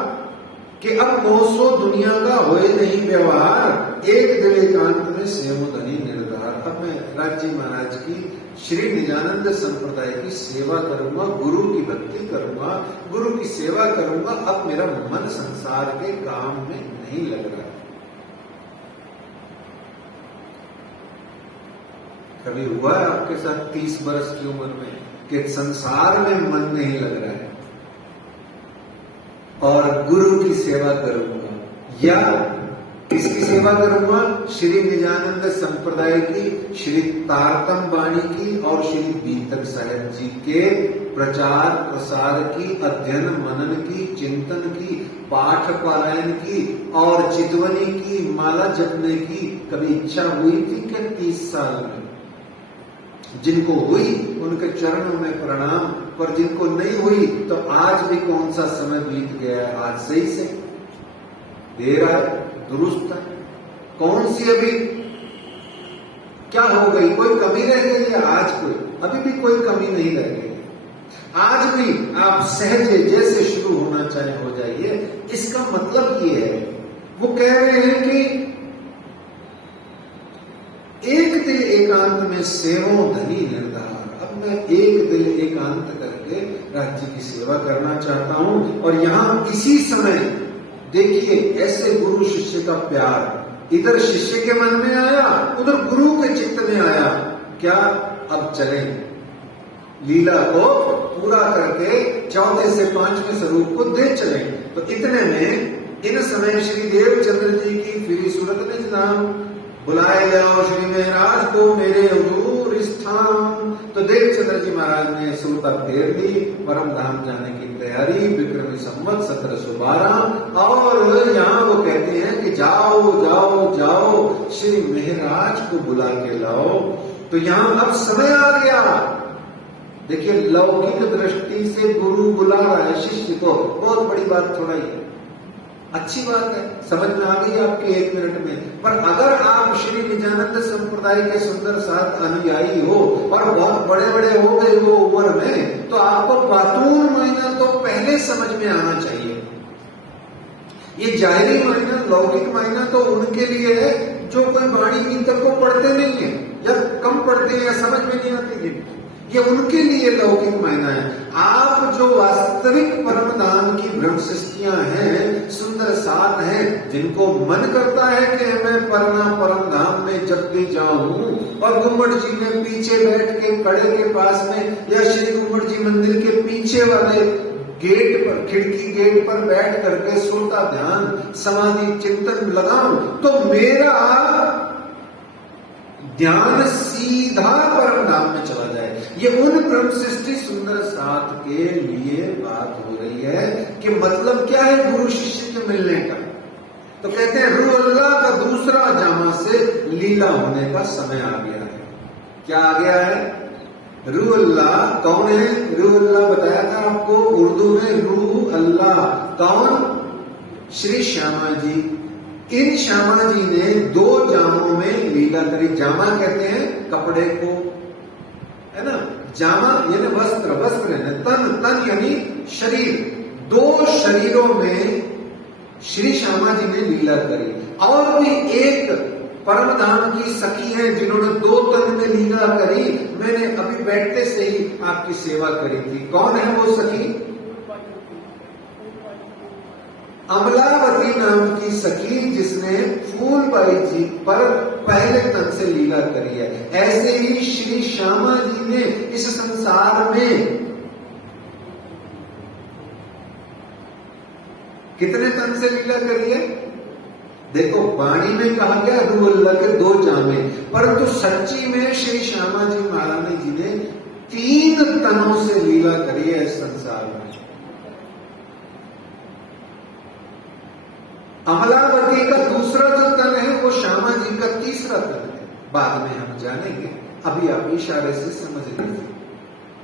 कि अब 900 दुनिया का होए नहीं व्यवहार, एक दिल एकांत में सेवो धनी निर्धार। अब मैं राज जी महाराज की श्री निजानंद संप्रदाय की सेवा करूंगा, गुरु की भक्ति करूंगा, गुरु की सेवा करूंगा। अब मेरा मन संसार के काम में नहीं लग रहा। कभी हुआ है आपके साथ 30 वर्ष की उम्र में कि संसार में मन नहीं लग रहा है और गुरु की सेवा करूंगा या किसकी सेवा करूंगा? श्री निजानंद संप्रदाय की, श्री तारतम वाणी की और श्री बीतक साहेब जी के प्रचार प्रसार की, अध्ययन मनन की, चिंतन की, पाठ पारायण की और चितवनी की, माला जपने की कभी इच्छा हुई थी क्या 30 साल में? जिनको हुई उनके चरणों में प्रणाम, पर जिनको नहीं हुई तो आज भी कौन सा समय बीत गया है, आज सही से दे रहा है, दुरुस्त है। कौन सी अभी क्या हो गई? कोई कमी रह गई है? आज कोई अभी भी कोई कमी नहीं रह गई। आज भी आप सहजे जैसे शुरू होना चाहे हो जाइए। इसका मतलब ये है, वो कह रहे हैं कि एक दिल एकांत में सेवो धनी निर्धार। अब मैं एक दिल एकांत करके राज्य की सेवा करना चाहता हूं। और यहां इसी समय देखिए ऐसे गुरु शिष्य का प्यार, इधर शिष्य के मन में आया, उधर गुरु के चित्त में आया। क्या अब चलें, लीला को पूरा करके चौथे से 5वें स्वरूप को दे चलें। तो इतने में इन समय श्री देवचंद्र जी की फिरी सूरत निज नाम, बुलाए जाओ श्री महाराज को मेरे हजूर स्थान। तो देवचंद्र जी महाराज ने सुरता फेर ली, परम धाम जाने की तैयारी, विक्रमी संवत 1712। और यहाँ वो कहते हैं कि जाओ जाओ जाओ श्री महाराज को बुला के लाओ। तो यहाँ अब समय आ गया। देखिए लौकिक दृष्टि से गुरु बुला रहा है शिष्य को, बहुत बड़ी बात थोड़ा ही है, अच्छी बात है, समझ में आ गई आपके 1 मिनट में। पर अगर आप श्री निजानंद संप्रदाय के सुंदर साथ अनुयायी हो और बहुत बड़े बड़े हो गए वो उम्र में, तो आपको बातून महीना तो पहले समझ में आना चाहिए। ये जाहिरी महीना, लौकिक महीना तो उनके लिए है जो कोई वाणी गीतक को पढ़ते नहीं है या कम पढ़ते हैं या समझ में नहीं आती। ये उनके लिए लौकिक महीना है। आप जो वास्तविक परम धाम की ब्रह्म सृष्टियां हैं, सुंदर साथ हैं, जिनको मन करता है कि मैं परम धाम में जब भी जाऊं और गुम्बद जी में पीछे बैठ के कड़े के पास में या श्री गुम्बद जी मंदिर के पीछे वाले गेट पर, खिड़की गेट पर बैठ करके सुरता ध्यान समाधि चिंतन लगाऊं, तो मेरा ध्यान सीधा परम धाम में चला जाए। ये उन ब्रह्म सृष्टि सुंदर साथ के लिए बात हो रही है कि मतलब क्या है गुरु शिष्य के मिलने का। तो कहते हैं रू अल्लाह का दूसरा जामा से लीला होने का समय आ गया है। क्या आ गया है? रू अल्लाह कौन है? रू अल्लाह बताया था आपको उर्दू में, रू अल्लाह कौन? श्री श्यामा जी। इन श्यामा जी ने 2 जामों में लीला करी। जामा कहते हैं कपड़े को, है ना, जामा यानी वस्त्र, वस्त्र है तन, तन यानी शरीर। 2 शरीरों में श्री श्यामा जी ने लीला करी। और भी एक परम धाम की सखी है जिन्होंने 2 तन में लीला करी। मैंने अभी बैठते से ही आपकी सेवा करी थी। कौन है वो सखी? अमलावती नाम की सखी, जिसने फूलबाई जी पर पहले तन से लीला करी है। ऐसे ही श्री श्यामा जी ने इस संसार में कितने तन से लीला करी है? देखो, वाणी में कहा गया रूअल्लाह के 2 जामे, परंतु सच्ची में श्री श्यामा जी महारानी जी ने 3 तनों से लीला करी है इस संसार में। अमलावती का दूसरा जो तन है वो श्यामा जी का तीसरा तन है। बाद में हम जानेंगे, अभी आप इशारे से समझ लीजिए,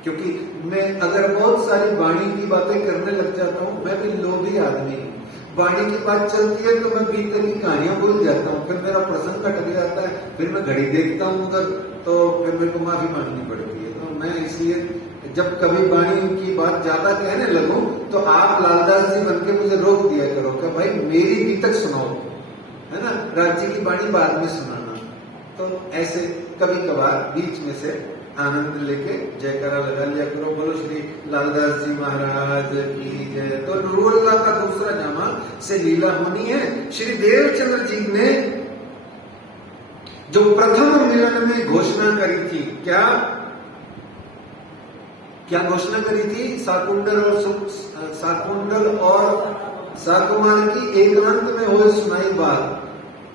क्योंकि मैं अगर बहुत सारी वाणी की बातें करने लग जाता हूं, मैं भी लोभी आदमी हूं। वाणी की बात चलती है तो मैं बीते की कहानियां भूल जाता हूँ, फिर मेरा प्रसंग कट जाता है, फिर मैं घड़ी देखता हूँ उधर, तो फिर मेरे को माफी मांगनी पड़ती है। तो मैं इसलिए जब कभी वाणी की बात ज्यादा कहने लगूं तो आप लालदास जी बनके मुझे रोक दिया करो कि भाई मेरी भी तक सुनाओ, है ना, राज्य की वाणी बाद में सुनाना। तो ऐसे कभी कभार बीच में से आनंद लेके जयकारा लगा लिया करो, बोलो श्री लालदास जी महाराज की जय। तो रूअल्लाह का दूसरा जामा से लीला होनी है। श्री देवचंद्र जी ने जो प्रथम मिलन में घोषणा करी थी, क्या घोषणा करी थी? साकुंडल और साकुमार की एकांत में हुए सुनाई बात,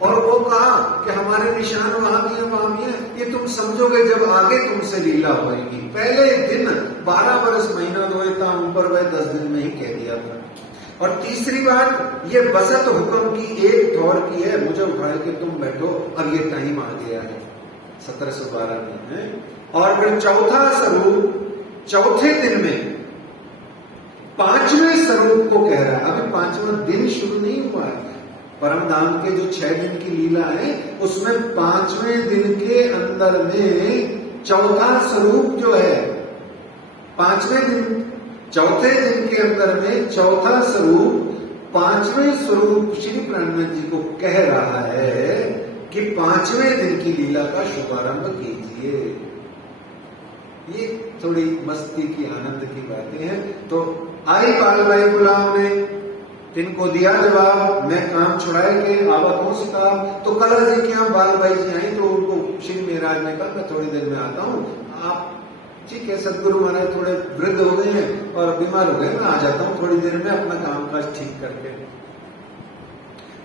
और वो कहा कि हमारे निशान वहां भी है, ये तुम समझोगे जब आगे तुमसे लीला होगी। पहले दिन 12 वर्ष महीना धोएता ऊपर वह 10 दिन में ही कह दिया था। और तीसरी बात, ये बसत हुक्म की एक ठौर की है, मुझे उठाए कि तुम बैठो, अब ये टाइम आ गया है 1712 में है। और फिर चौथा स्वरूप चौथे दिन में 5वें स्वरूप को कह रहा है। अभी 5वां दिन शुरू नहीं हुआ है। परम धाम के जो 6 दिन की लीला है उसमें 5वें दिन के अंदर में चौथा स्वरूप जो है, 5वें दिन, चौथे दिन के अंदर में चौथा स्वरूप, 5वें स्वरूप श्री प्राणनाथ जी को कह रहा है कि 5वें दिन की लीला का शुभारंभ कीजिए। ये थोड़ी मस्ती की आनंद की बातें हैं। तो आई बाल भाई गुलाम ने इनको दिया जवाब, मैं काम छुड़ाए के आवा कौन सी कहा। तो कलर जी के यहाँ बाल भाई जी आई तो उनको श्री महाराज ने कहा मैं थोड़ी देर में आता हूँ, आप ठीक है सदगुरु महाराज थोड़े वृद्ध हो गए हैं और बीमार हो गए, मैं आ जाता हूँ थोड़ी देर में अपना काम काज ठीक करके।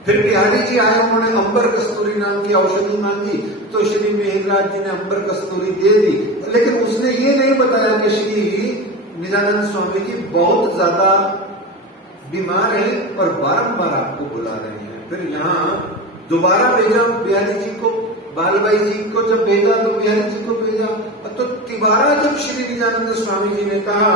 फिर बिहारी जी आए, उन्होंने अंबर कस्तूरी नाम की औषधि मांगी, तो श्री मेहराज जी ने अंबर कस्तूरी दे दी, लेकिन उसने ये नहीं बताया कि श्री निजानंद स्वामी जी बहुत ज्यादा बीमार है और बारंबार आपको बुला रहे हैं। फिर यहाँ दोबारा भेजा बिहारी जी को, बालबाई जी को जब भेजा तो बिहारी जी को भेजा, तो तिबारा जब श्री निजानंद स्वामी जी ने कहा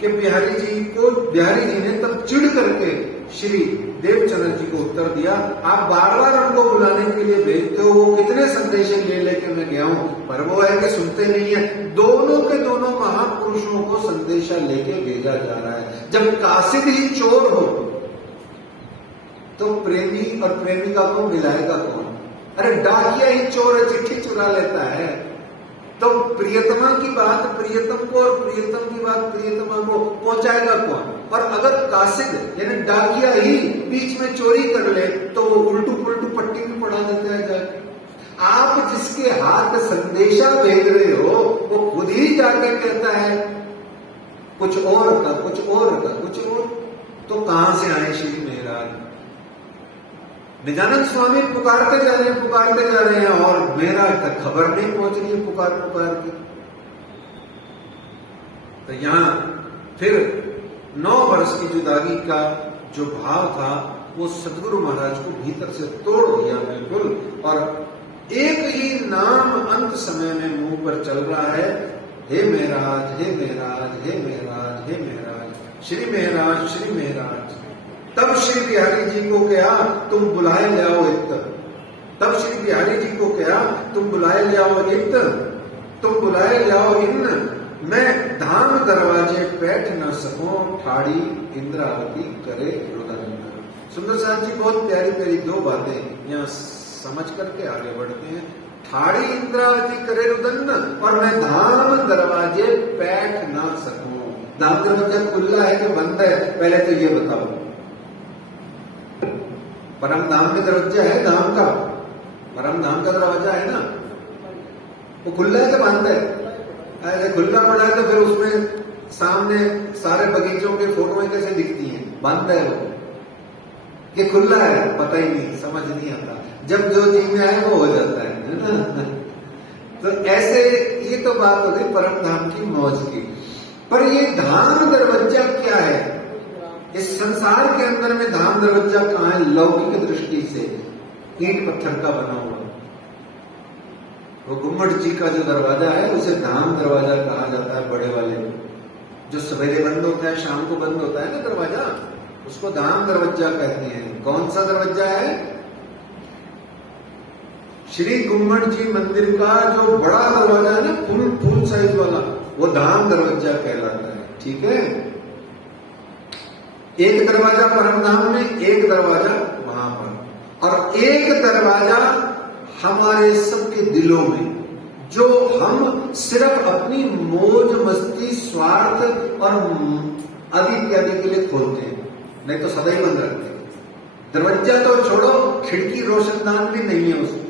कि बिहारी जी को, बिहारी जी ने तब चिढ़ करके श्री देवचंद्र जी को उत्तर दिया, आप बार बार हमको बुलाने के लिए भेजते हो, वो कितने संदेश ले लेके मैं गया हूं, पर वो है कि सुनते नहीं है। दोनों के दोनों महापुरुषों को संदेशा लेके भेजा जा रहा है। जब कासिद ही चोर हो तो प्रेमी और प्रेमिका को मिलाएगा कौन? अरे डाकिया ही चोर है, चिट्ठी चुरा लेता है। तो प्रियतमा की बात प्रियतम को और प्रियतम की बात प्रियतमा को पहुंचाएगा कौन? और अगर कासिद यानी डाकिया ही बीच में चोरी कर ले तो वो उल्टू पुल्टू पट्टी भी पड़ा देता है जाके। आप जिसके हाथ संदेशा भेज रहे हो वो खुद ही जाके कहता है कुछ और का, कुछ और का, कुछ और। तो कहां से आए श्री महाराज? निजानंद स्वामी पुकारते जा रहे हैं और मेरा तक खबर नहीं पहुंच रही है पुकार की। तो यहां फिर 9 वर्ष की जुदाई का जो भाव था वो सदगुरु महाराज को भीतर से तोड़ दिया बिल्कुल। और एक ही नाम अंत समय में मुंह पर चल रहा है, हे मेहराज, हे मेहराज, हे मेहराज, हे मेहराज, श्री मेहराज, श्री मेहराज। तब श्री बिहारी जी को कहा तुम बुलाए ले आओ इत्तर। तब श्री बिहारी जी को कहा तुम बुलाए ले आओ इत्तर, तुम बुलाए ले आओ इन्न, मैं धाम दरवाजे बैठ न सकूं, ठाड़ी इंद्रावती करे रुदन। सुंदर साहब जी बहुत प्यारी प्यारी 2 बातें यहाँ समझ करके आगे बढ़ते हैं। ठाड़ी इंद्रावती करे रुदन और मैं धाम दरवाजे बैठ ना सकूं। धाम दरवाजा खुला है कि बंद है, पहले तो ये बताओ। परम धाम में दरवाजा है, धाम का परम धाम का दरवाजा है ना, वो खुला है कि बंद है? अरे खुला पड़ा है तो फिर उसमें सामने सारे बगीचों के फोटोएं कैसे दिखती हैं? बंद है वो। कि खुला है, पता ही नहीं, समझ नहीं आता, जब जो जी में आए वो हो जाता है ना। तो ऐसे ये तो बात हो गई परम धाम की मौज की। पर ये धाम दरवाजा क्या है? इस संसार के अंदर में धाम दरवाजा कहाँ है? लौकिक दृष्टि से ईंट पत्थर का बना हुआ वो गुम्मट जी का जो दरवाजा है उसे धाम दरवाजा कहा जाता है। बड़े वाले जो सवेरे बंद होता है, शाम को बंद होता है ना दरवाजा, उसको धाम दरवाजा कहते हैं। कौन सा दरवाजा है? श्री गुम्मट जी मंदिर का जो बड़ा दरवाजा है ना, फुल साइज वाला, वो धाम दरवाजा कहलाता है। ठीक है, एक दरवाजा परम धाम में, एक दरवाजा वहां पर, और एक दरवाजा हमारे सबके दिलों में, जो हम सिर्फ अपनी मौज मस्ती, स्वार्थ और आदि इत्यादि के लिए खोलते हैं, नहीं तो सदा ही बंद रखते हैं। दरवाजा तो छोड़ो, खिड़की रोशनदान भी नहीं है उसमें,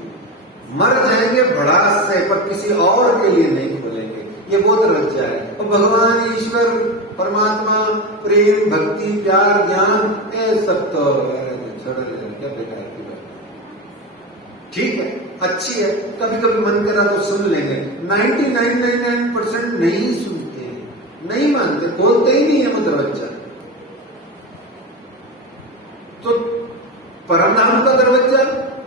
मर जाएंगे भड़ास से, पर किसी और के लिए नहीं खोलेंगे। ये वो दरवाजा है। और भगवान, ईश्वर, परमात्मा, प्रेम, भक्ति, प्यार, ज्ञान, ये सब तो छोड़ क्या बेकार की बात। ठीक है, अच्छी है, कभी कभी मन करा तो सुन लेंगे। 99% नहीं सुनते, नहीं मानते, खोलते ही नहीं है वो दरवाजा। तो परम धाम का दरवाजा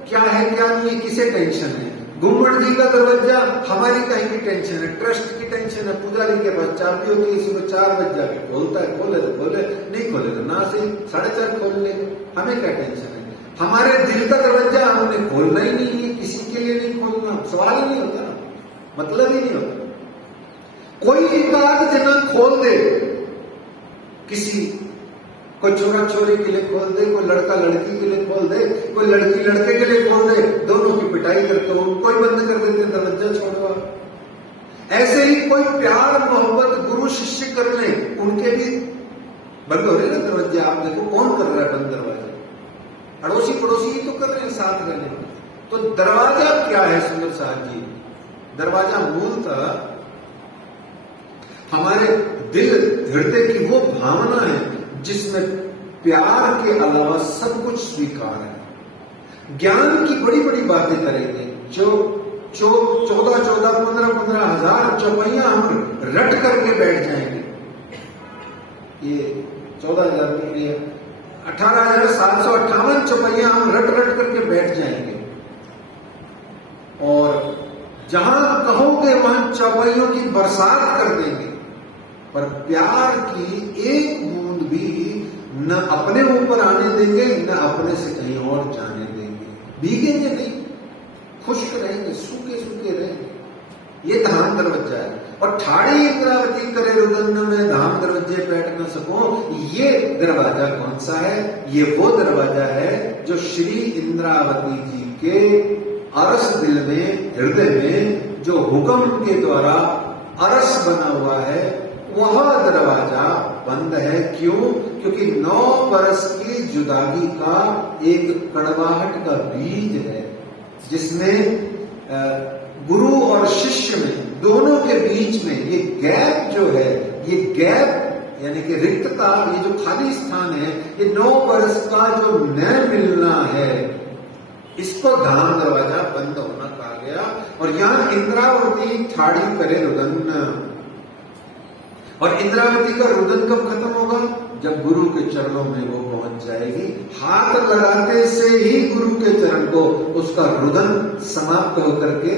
क्या है क्या नहीं है, किसे टेंशन है? गुम्मट जी का दरवाजा हमारी कहीं की टेंशन है, ट्रस्ट की टेंशन है। पुजारी के पास चाबी होती है, इसी को 4 बज जाके खोलता है, खोले तो खोले, नहीं खोले तो ना सही 4:30 खोल ले, हमें क्या टेंशन है? हमारे दिल का दरवाजा हमने खोलना ही नहीं है, किसी के लिए नहीं खोलना, सवाल ही नहीं होता, मतलब ही नहीं होता। कोई एकाध जना खोल दे, किसी कोई छोरा छोरी के लिए खोल दे, कोई लड़का लड़की के लिए खोल दे, कोई लड़की लड़के के लिए खोल दे, दोनों की पिटाई करते हो, कोई बंद कर देते दरवाजा छोड़वा। ऐसे ही कोई प्यार मोहब्बत गुरु शिष्य कर ले, उनके भी बंद हो रहे ना दरवाजे। आप देखो कौन कर रहा है बंद दरवाजे? अड़ोसी पड़ोसी ही तो कर रहे हैं साथ रहने। तो दरवाजा क्या है सुंदर साहब जी? दरवाजा मूलतः हमारे दिल हृदय की वो भावना है जिसमें प्यार के अलावा सब कुछ स्वीकार है। ज्ञान की बड़ी बड़ी बातें करेंगे, जो 14,15 हजार चौपैया हम रट करके बैठ जाएंगे। ये 14,000 के लिए 18,758 चौपैया हम रट करके बैठ जाएंगे, और जहां कहोगे वहां चौपैयों की बरसात कर देंगे। पर प्यार की एक बूंद भी न अपने ऊपर आने देंगे, न अपने से कहीं और जाने देंगे। भीगेंगे नहीं, खुश्क रहेंगे, सूखे सूखे रहेंगे। ये धाम दरवाजा है। और ठाड़ी इंद्रावती करे रुदन में धाम दरवाजे बैठ न सको, ये दरवाजा कौन सा है? ये वो दरवाजा है जो श्री इंद्रावती जी के अरस दिल में, हृदय में जो हुक्म के द्वारा अरस बना हुआ है, वह दरवाजा बंद है। क्यों? क्योंकि 9 बरस की जुदाई का एक कड़वाहट का बीज है, जिसमें गुरु और शिष्य में, दोनों के बीच में ये गैप जो है, ये गैप यानी कि रिक्तता, ये जो खाली स्थान है, ये 9 बरस का जो न मिलना है, इसको धाम दरवाजा बंद होना कहा गया। और यहां इंद्रावती ठाड़ी करे रुदन, और इंद्रावती का रुदन कब खत्म होगा? जब गुरु के चरणों में वो पहुंच जाएगी। हाथ लगाते से ही गुरु के चरण को उसका रुदन समाप्त होकर के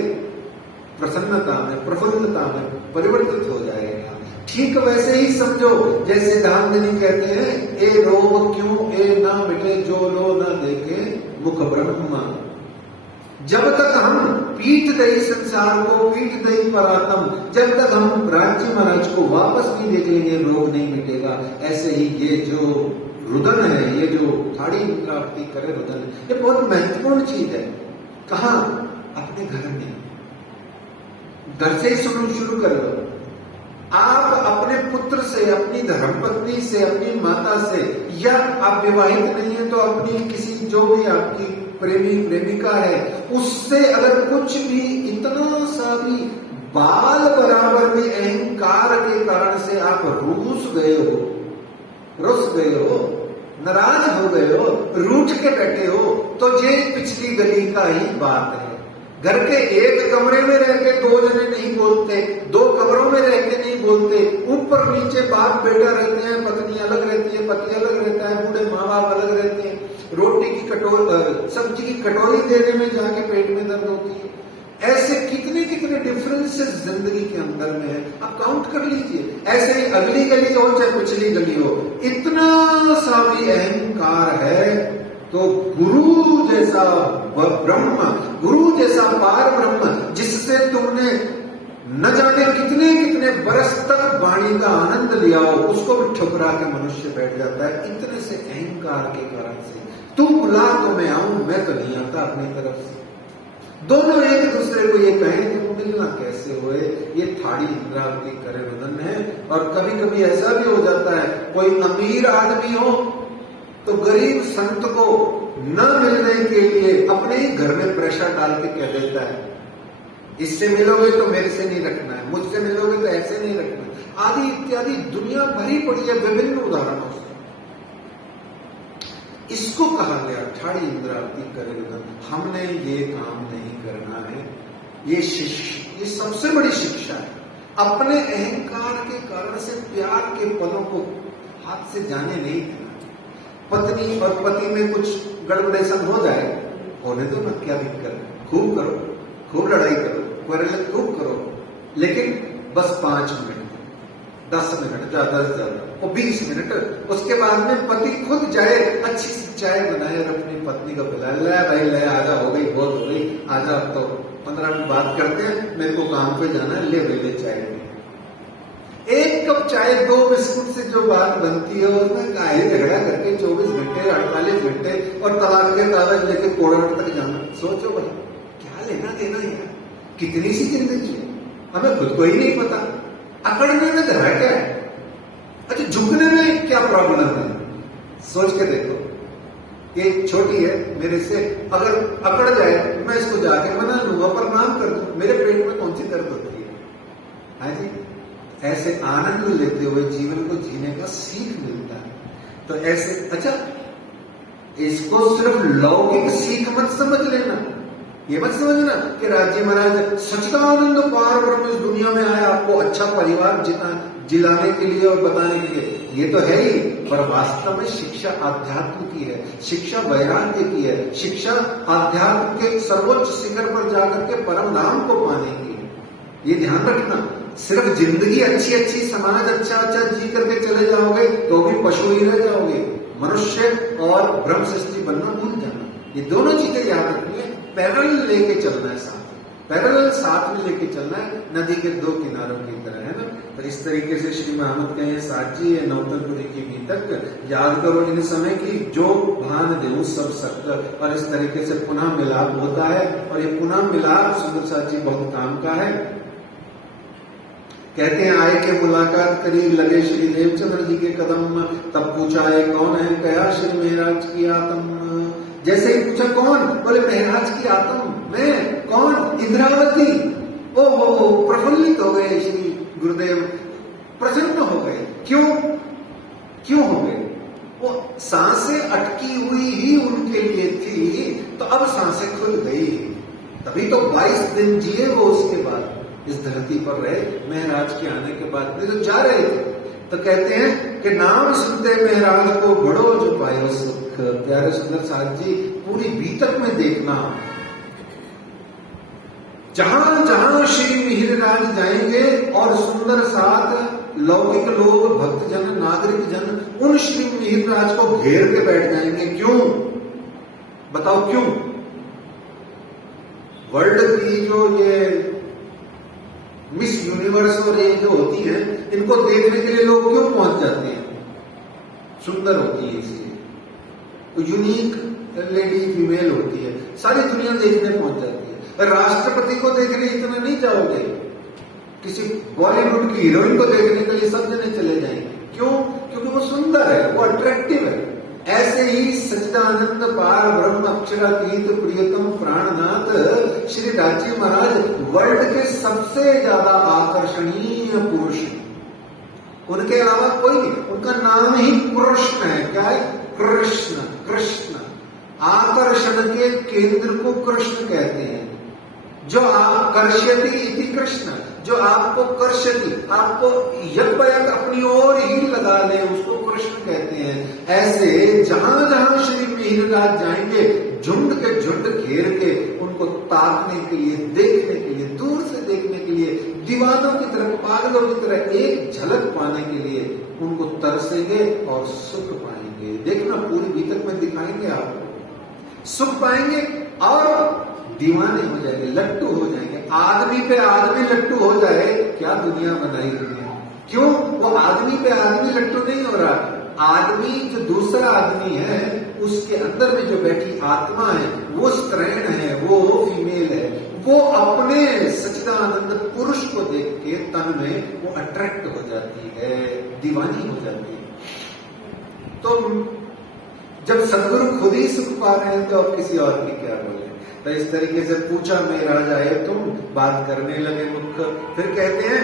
प्रसन्नता में, प्रफुल्लता में परिवर्तित हो जाएगा। ठीक वैसे ही समझो जैसे धामधनी कहते हैं, ए रोग क्यों ए ना मिटे, जो लो ना देखे मुख ब्रह्म। जब तक हम पीठ दई संसार को, पीठ दई परातम, जब तक हम रामजी महाराज को वापस नहीं देख लेंगे, रोग नहीं मिटेगा। ऐसे ही ये जो रुदन है, ये जो ठाड़ी इंद्रावती करे रुदन, ये बहुत महत्वपूर्ण चीज है। कहाँ? अपने घर में, घर से ही शुरू कर लो। आप अपने पुत्र से, अपनी धर्मपत्नी से, अपनी माता से, या आप विवाहित नहीं है तो अपनी किसी जो भी आपकी प्रेमी प्रेमिका है, उससे अगर कुछ भी इतना सा भी बाल बराबर भी अहंकार के कारण से आप रुस गए हो, नाराज हो गए हो, रूठ के बैठे हो, तो ये पिछली गली का ही बात है। घर के एक कमरे में रह के दो जने नहीं बोलते, दो कमरों में रह के नहीं बोलते, ऊपर नीचे बाप बेटा रहते हैं, पत्नी अलग रहती है, पति अलग रहता है, बूढ़े माँ बाप अलग रहते हैं, रोटी की कटोरी सब्जी की कटोरी देने में जाके पेट में दर्द होती है। ऐसे कितने कितने डिफरेंसेस जिंदगी के अंदर में है, आप काउंट कर लीजिए। ऐसे ही अगली गली हो चाहे पिछली गली हो, इतना सा भी अहंकार है तो गुरु जैसा ब्रह्म, गुरु जैसा पार ब्रह्म, जिससे तुमने न जाने कितने कितने बरस तक वाणी का आनंद लिया हो, उसको भी ठुकरा के मनुष्य बैठ जाता है इतने से अहंकार के कारण से। तू बुला तो मैं आऊं, मैं तो नहीं आता अपनी तरफ से। दोनों एक दूसरे को ये कहें कि मिलना कैसे हुए, ये थाड़ी इंद्रावती करे बदन है। और कभी कभी ऐसा भी हो जाता है, कोई अमीर आदमी हो तो गरीब संत को न मिलने के लिए अपने ही घर में प्रेशर डाल के कह देता है, इससे मिलोगे तो मेरे से नहीं रखना है, मुझसे मिलोगे तो ऐसे नहीं रखना है, आदि इत्यादि दुनिया भरी पड़ी है विभिन्न उदाहरणों से। इसको कहा गया ठाड़ी इंद्रावती करे बदन। हमने ये काम नहीं करना है। ये सबसे बड़ी शिक्षा है। अपने अहंकार के कारण से प्यार के पलों को हाथ से जाने नहीं देना। पत्नी और पति में कुछ गड़बड़ेशन हो जाए, होने दो ना, क्या दिक्कत है, खूब करो, खूब लड़ाई करो, क्वारल खूब करो, लेकिन बस 5 मिनट, 10 मिनट, ज्यादा से ज्यादा और 20 मिनट। उसके बाद में पति खुद जाए, अच्छी सी चाय बनाए और अपनी पत्नी को बुलाए, ले भाई ले आजा, हो गई बहुत हो गई, आजा अब तो 15 मिनट बात करते हैं, मेरे को काम पे जाना है, ले भाई ले चाय। एक कप चाय 2 बिस्कुट से जो बात बनती है, उसमें काहे झगड़ा करके 24 घंटे 48 घंटे और तलाक के कागज लेके कोर्ट तक जाना। सोचो भाई, क्या लेना देना है, कितनी सी जिंदगी है, हमें खुद को ही नहीं पता। अकड़ने में धरा क्या है, अच्छा झुकने में क्या प्रॉब्लम है, सोच के देखो। ये छोटी है, मेरे से अगर अकड़ जाए, मैं इसको जाके मना लूंगा, प्रणाम कर दूं, मेरे पेट में कौन सी दर्द होती है। हाँ जी, ऐसे आनंद लेते हुए जीवन को जीने का सीख मिलता है। तो ऐसे, अच्छा इसको सिर्फ लौकिक सीख मत समझ लेना, ये मत समझना कि राज्य महाराज सच्चिदानंद पार ब्रह्म इस दुनिया में आया आपको अच्छा परिवार जिलाने के लिए और बताने के लिए, ये तो है ही, पर वास्तव में शिक्षा आध्यात्म की है, शिक्षा वैराग्य की है, शिक्षा आध्यात्म के सर्वोच्च शिखर पर जाकर के परम धाम को पाने की है। ये ध्यान रखना। सिर्फ जिंदगी अच्छी अच्छी, समाज अच्छा अच्छा जी करके चले जाओगे तो भी पशु ही रह जाओगे। मनुष्य और ब्रह्म सृष्टि बनना भूल जाना, ये दोनों चीजें याद रखनी है। पैरेलल लेके चलना है, साथ पैरेलल साथ में लेके चलना है, नदी के 2 किनारों की तरह, है ना। तो इस तरीके से श्री मोहम्मद कहे साथ जी ये नौतनपुरी की बीतक याद करो इन समय की, जो भान देऊं सब सत्य। और इस तरीके से पुनः मिलाप होता है, और ये पुनः मिलाप सुंदर साथ जी बहुत काम का है। कहते हैं आए के मुलाकात करी, लगे श्री देवचंद्र जी के कदम, तब पूछा है कौन है, कहा श्री महाराज की आत्म। जैसे ही पूछा कौन, बोले महाराज की आत्म। मैं कौन, इंद्रावती। ओ प्रफुल्लित हो गए श्री गुरुदेव, प्रसन्न हो गए। क्यों हो गए, वो सांसें अटकी हुई ही उनके लिए थी, तो अब सांसें खुल गई। तभी तो 22 दिन जिए वो, उसके बाद इस धरती पर रहे। महाराज के आने के बाद भी तो जा रहे थे। तो कहते हैं कि नाम सुनते महाराज को बड़ो जो पायो सुख। प्यारे सुंदर साथ जी, पूरी बीतक में देखना, जहां जहां श्री मिहिरराज जाएंगे और सुंदर साथ लौकिक लोग, भक्तजन, नागरिक जन उन श्री मिहिरराज को घेर के बैठ जाएंगे। क्यों बताओ, क्यों? वर्ल्ड की जो ये मिस यूनिवर्स और ये जो होती है, इनको देखने के लिए लोग क्यों पहुंच जाते हैं? सुंदर होती है इसलिए, तो यूनिक लेडी फीमेल होती है, सारी दुनिया देखने पहुंच जाती है। राष्ट्रपति को देखने इतना नहीं जाओगे, किसी बॉलीवुड की हीरोइन को देखने के लिए सब जने चले जाएंगे। क्यों? क्योंकि वो सुंदर है, वो अट्रैक्टिव है। ऐसे ही सच्चिदानंद पार ब्रह्म अक्षरातीत प्रियतम प्राणनाथ श्री राजी महाराज वर्ल्ड के सबसे ज्यादा आकर्षणीय पुरुष, उनके अलावा कोई नहीं। उनका नाम ही पुरुष है। क्या है? कृष्ण कृष्ण, आकर्षण के केंद्र को कृष्ण कहते हैं। जो आकर्षति इति कृष्ण, जो आपको कर्षति, आपको यक अपनी ओर ही लगा ले, उसको कृष्ण कहते हैं। ऐसे जहां जहां श्री मिहिरराज जाएंगे, झुंड के झुंड घेर के उनको ताकने के लिए, देखने के लिए, दूर से देखने के लिए, दीवानों की तरह, पागलों की तरह एक झलक पाने के लिए उनको तरसेंगे और सुख पाएंगे। देखना पूरी बीतक में दिखाएंगे, आपको सुख पाएंगे और दीवाने हो जाएंगे, लट्टू हो जाएंगे। आदमी पे आदमी लट्टू हो जाए, क्या दुनिया बनाई दुनिया। क्यों? वो आदमी पे आदमी लट्टू नहीं हो रहा। आदमी जो दूसरा आदमी है, उसके अंदर में जो बैठी आत्मा है, वो स्त्रीण है, वो फीमेल है, वो अपने सच्चिदानंद पुरुष को देख के तन में वो अट्रैक्ट हो जाती है, दीवानी हो जाती है। तो जब सदगुरु खुद ही सुख पा रहे हैं तो अब किसी और की क्या बोले। तो इस तरीके से पूछा, मैं राजा है तुम, बात करने लगे मुख। फिर कहते हैं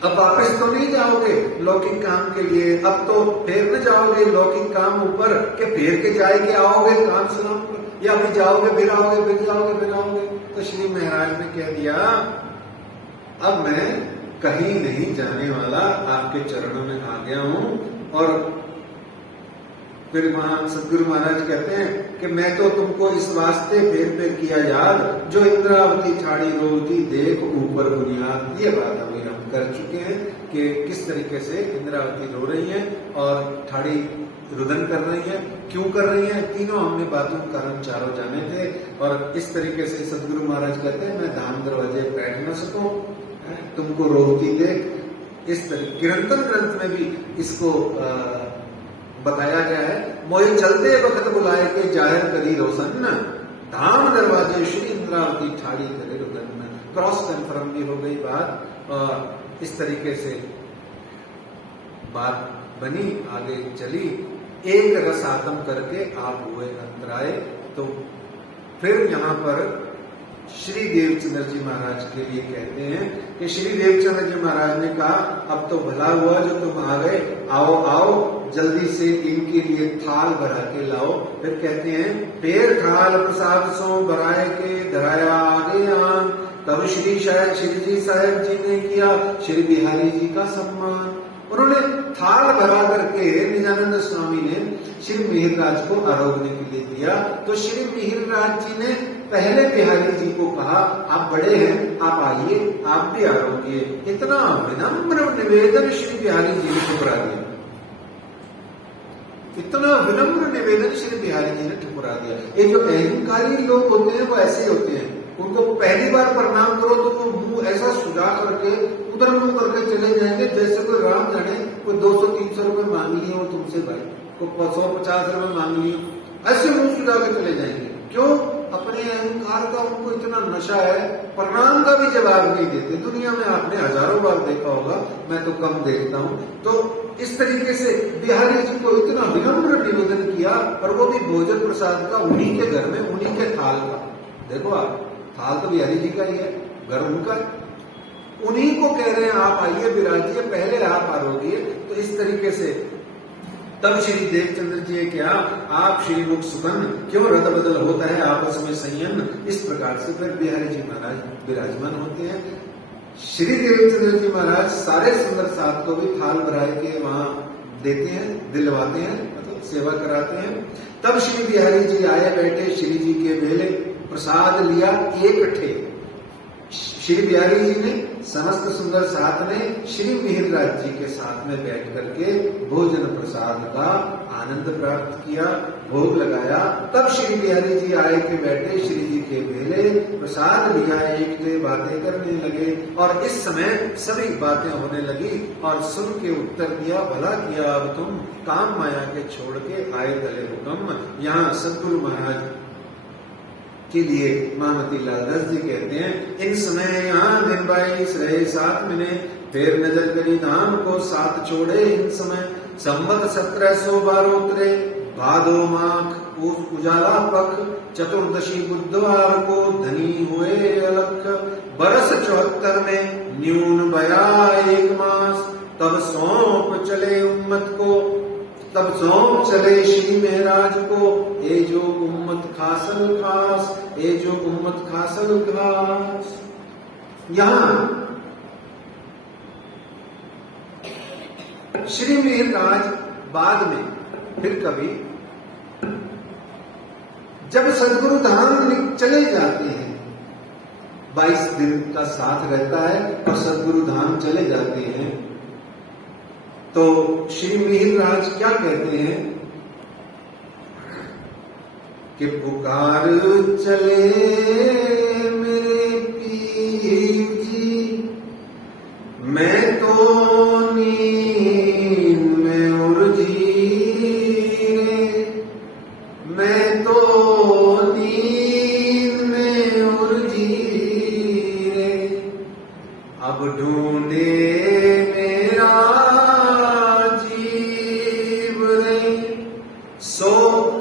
अब वापस तो नहीं जाओगे लौकिक काम के लिए, अब तो फेर न जाओगे लौकिक काम ऊपर के, फेर के जाए के आओगे काम सुनाओ, या फिर जाओगे फिर आओगे, फिर जाओगे फिर आओगे। तो श्री महाराज ने कह दिया अब मैं कहीं नहीं जाने वाला, आपके चरणों में आ गया हूं। और फिर वहां सदगुरु महाराज कहते हैं कि मैं तो तुमको इस वास्ते फेर फेर किया याद, जो इंद्रावती ठाड़ी रोती देख ऊपर बुनियाद। ये बात अभी हम कर चुके हैं कि किस तरीके से इंद्रावती रो रही है और ठाड़ी रुदन कर रही है, क्यों कर रही है, तीनों हमने बातों कारण चारों जाने थे। और इस तरीके से सदगुरु महाराज कहते हैं मैं धाम दरवाजे बैठ न सकूं, तुमको रोती देख। इस तरह कीर्तन ग्रंथ में भी इसको बताया गया है। मोहे चलते वक्त बुलाए के जाहिर करी रोशन, धाम दरवाजे श्री इंद्रावती ठाड़ी करे रुदन। क्रॉस कन्फर्म भी हो गई बात और इस तरीके से बात बनी, आगे चली। एक रस आत्म करके आप हुए अंतराए। तो फिर यहाँ पर श्री देवचंद्र जी महाराज के लिए कहते हैं कि श्री देवचंद्र जी महाराज ने कहा अब तो भला हुआ जो तुम आ गए, आओ आओ जल्दी से इनके लिए थाल भरा के लाओ। फिर कहते हैं पेड़ थाल प्रसाद सो भराए के धराया आगे आन, तब श्री जी साहेब जी ने किया श्री बिहारी जी का सम्मान। उन्होंने थाल भरा करके निजानंद स्वामी ने श्री मिहिरराज को आरोगने के लिए दिया। तो श्री मिहिरराज जी ने पहले बिहारी जी को कहा आप बड़े हैं, आप आइए, आप भी आरोगिए। इतना विनम्र निवेदन श्री बिहारी जी ने ठुकरा दिया, इतना विनम्र निवेदन श्री बिहारी जी ने ठुकरा दिया। ये जो अहंकारी लोग होते हैं वो ऐसे होते हैं, उनको पहली बार प्रणाम करो तो वो मुंह ऐसा सुझा करके उधर मुंह करके चले जाएंगे जैसे कोई राम जाने कोई 200-300 रुपए मांग लिए हो तुमसे भाई, कोई 150 रुपए मांग लिए, ऐसे मुंह सुझा के चले जाएंगे। क्यों? अपने अहंकार का उनको इतना नशा है, प्रणाम का भी जवाब नहीं देते। दुनिया में आपने हजारों बार देखा होगा, मैं तो कम देखता हूं। तो इस तरीके से बिहारी जी को इतना विनम्र निवेदन किया, और वो भी भोजन प्रसाद का उन्हीं के घर में, उन्हीं के थाल का। देखो आप, थाल तो बिहारी जी का ही है, घर उनका है, उन्हीं को कह रहे हैं आप आइए विराजिए, पहले आप आरोगिए। तो इस तरीके से तब श्री देवचंद्र जी ने क्या आप श्री मुख सुगन, क्यों रद बदल होता है आपस में संयम। इस प्रकार से फिर बिहारी जी महाराज विराजमान होते हैं। श्री देवचंद्र जी महाराज सारे सुंदर साथ को भी थाल भराए के वहां देते हैं, दिलवाते हैं, मतलब सेवा कराते हैं। तब श्री बिहारी जी आए बैठे श्री जी के वेले, प्रसाद लिया एक ठे। श्री बिहारी जी ने समस्त सुंदर साथ ने श्री मिहिरराज जी के साथ में बैठ करके भोजन प्रसाद का आनंद प्राप्त किया, भोग लगाया। तब श्री बिहारी जी आए के बैठे श्री जी के वेले, प्रसाद लिया, एक से बातें करने लगे। और इस समय सभी बातें होने लगी और सुन के उत्तर दिया भला किया अब तुम काम माया के छोड़ के आए तले हुक्म। यहाँ सदगुरु महाराज के लिए महामती लाल दास जी कहते हैं इन समय यहाँ दिन बाईस रहे साथ मिले, फिर नजर करी धाम को साथ छोड़े। इन समय संवत 1712 उतरे, भादो माघ उजाला पख, चतुर्दशी बुधवार को धनी हुए अलख। बरस 74 में न्यून बया 1 मास, तब सौंप चले उम्मत को तब सौंप चले श्री महाराज को, ए जो उम्मत खासन खास, ए जो उम्मत खासन खास। यहां श्री महाराज बाद में फिर कभी जब सदगुरु धाम चले जाते हैं, 22 दिन का साथ रहता है और सदगुरु धाम चले जाते हैं, तो श्री महाराज क्या कहते हैं कि पुकार चले मेरे पीर जी, मैं तो नींद में उलझी रे, मैं तो नींद में उलझी रे, अब ढूंढे मेरा जीव रे, सो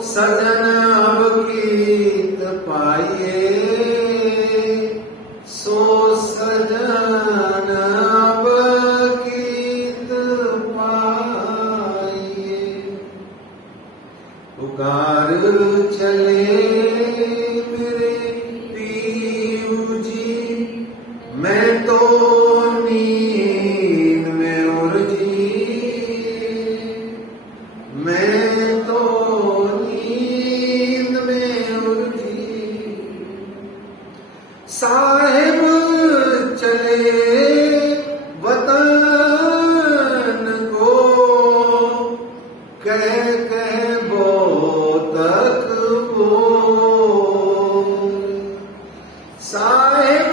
सजन अब गीत पाइए, सो सजन अब गीत पाइए। पुकार चले मेरे पीऊ जी, मैं तो नींद में उलझी, मैं तो नींद में उलझी। साहिब चले वतन को, कह कह बो तक बो, साहिब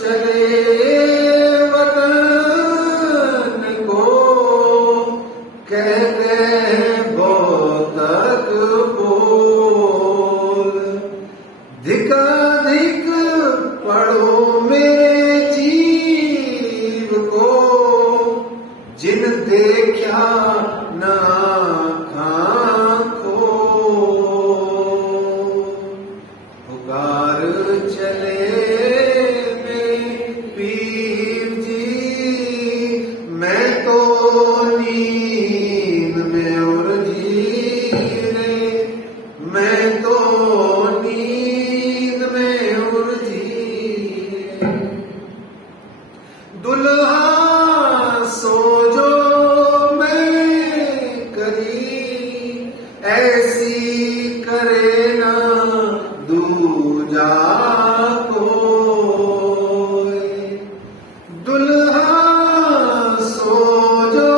चले वतन को, कह कह बो तक बोल। धिकाधिक पढ़ो मेरे जीव को, जिन देखा ना आँखों। पुकार चले मेरे पीर जी, मैं तो नींद में उलझी रे, मैं तो नींद में उलझी। दुल्हा सो जो मैं करी, ऐसी करे ना दूजा कोई। दुल्हा सो जो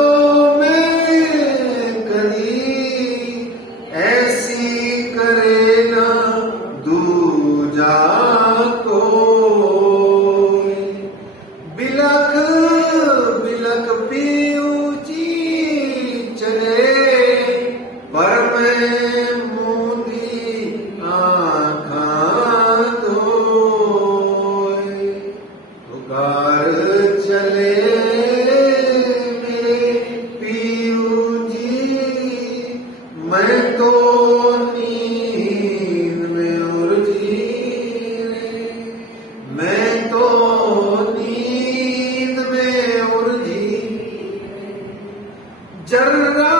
मैं करी, ऐसी करे ना दूजा कोई। बिलख बिलख पीऊ जी चले, पर मैं मूंदी आँखां धोए। पुकार चले मेरे पीऊ जी, मैं तो नींद में उलझी रे, मैं तो नींद में उलझी। जर्रा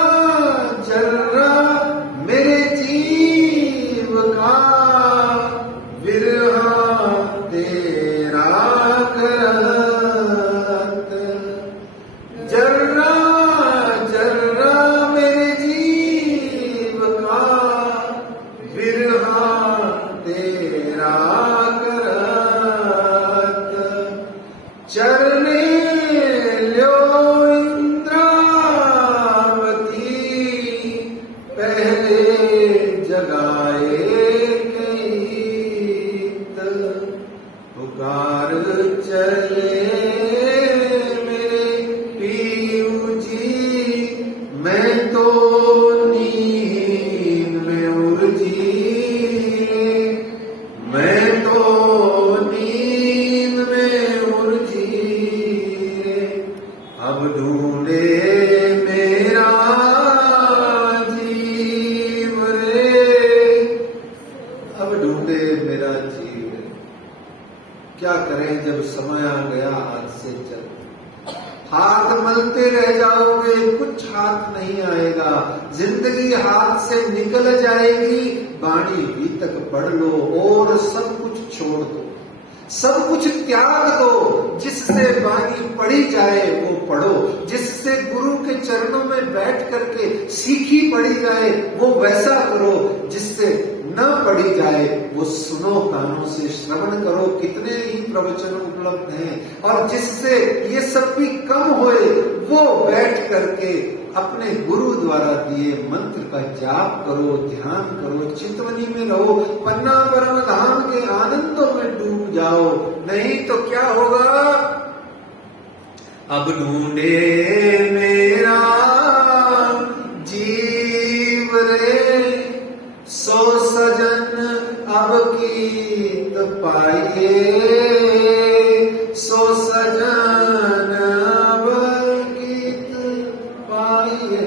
जर्रा मेरे जीव का विरहा तेरा करत। जर्रा जर्रा मेरे जीव का विरहा तेरा करत। चरने ल्यो पहले जगाए गीत। पुकार चले मेरे पीऊ जी, मैं तो नींद में उलझी, मैं तो नींद में उलझी। अब ढूंढे मेरा मेरा जीव। क्या करें जब समय आ गया हाथ से चल। हाथ मलते रह जाओगे, कुछ हाथ नहीं आएगा। जिंदगी हाथ से निकल जाएगी, वाणी भी तक पढ़ लो और सब कुछ छोड़ दो, सब कुछ त्याग दो। जिससे वाणी पढ़ी जाए वो पढ़ो, जिससे गुरु के चरणों में बैठ करके सीखी पढ़ी जाए वो वैसा करो, जिससे न पढ़ी जाए वो सुनो, कानों से श्रवण करो। कितने ही प्रवचन उपलब्ध हैं। और जिससे ये सब भी कम होए वो बैठ करके अपने गुरु द्वारा दिए मंत्र का जाप करो, ध्यान करो, चितवनी में रहो, पन्ना परम धाम के आनंदों में डूब जाओ। नहीं तो क्या होगा? अब ढूंढे मेरा जीव रे, सो सजन अब गीत पाइए, सो सजन अब गीत पाइए।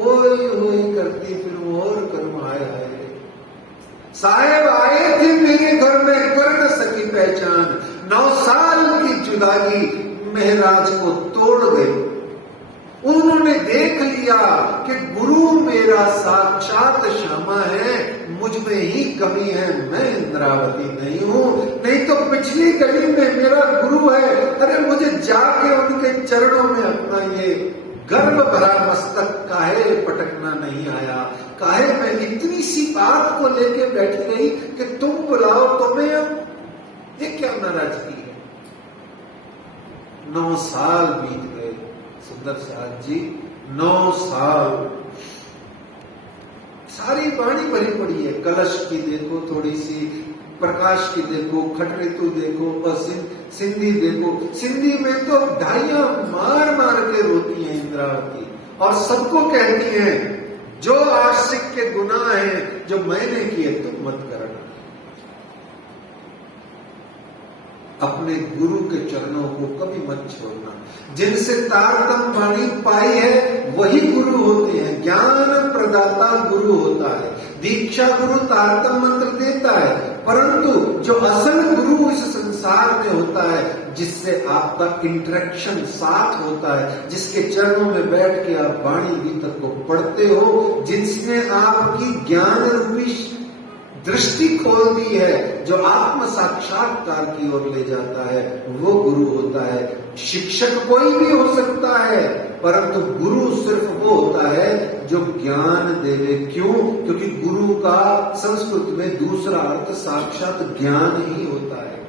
ओए ओए करती फिर और कर्म आया है। साहेब आए थे मेरे घर में, कर न सकी पहचान। 9 साल की जुदाई महराज को तोड़ गई। उन्होंने देख लिया कि गुरु मेरा साक्षात श्यामा है, मुझ में ही कमी है, मैं इंद्रावती नहीं हूं। नहीं तो पिछली गली में मेरा गुरु है। अरे मुझे जाके उनके चरणों में अपना ये गर्व भरा मस्तक काहे पटकना नहीं आया? काहे मैं इतनी सी बात को लेके बैठ गई कि तुम बुलाओ तो मैं, ये क्या नाराजगी है? 9 साल बीत गए सुंदर साथ जी, 9 साल। सारी वाणी भरी पड़ी है। कलश की देखो थोड़ी सी, प्रकाश की देखो, खट ऋतु देखो, और सिंधी देखो। सिंधी में तो ढाइयां मार मार के रोती है इंद्रावती, और सबको कहती है जो आशिक के गुनाह हैं जो मैंने किए तुम मत करना। अपने गुरु के चरणों को कभी मत छोड़ना। जिनसे तारतम वाणी पाई है वही गुरु होते हैं। ज्ञान प्रदाता गुरु होता है, दीक्षा गुरु तारतम मंत्र देता है, परंतु जो असल गुरु इस संसार में होता है, जिससे आपका इंटरेक्शन साथ होता है, जिसके चरणों में बैठ के आप वाणी गीत को पढ़ते हो, जिसने आपकी ज्ञान रूपी दृष्टि खोल दी है, जो आत्म साक्षात्कार की ओर ले जाता है, वो गुरु होता है। शिक्षक कोई भी हो सकता है, परंतु गुरु सिर्फ वो होता है जो ज्ञान देवे। क्यों? क्योंकि गुरु का संस्कृत में दूसरा अर्थ साक्षात ज्ञान ही होता है।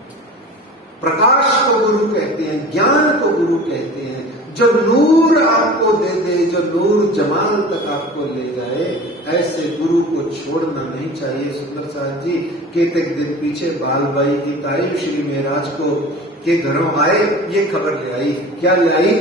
प्रकाश को गुरु कहते हैं, ज्ञान को गुरु कहते हैं। जो नूर आपको दे दे, जो नूर जमाल तक आपको ले जाए, ऐसे गुरु को छोड़ना नहीं चाहिए। सुंदर साहब जी केतक दिन पीछे बालबाई की तारीफ श्री महाराज को के घरों आए, ये खबर ले आई। क्या ले आई?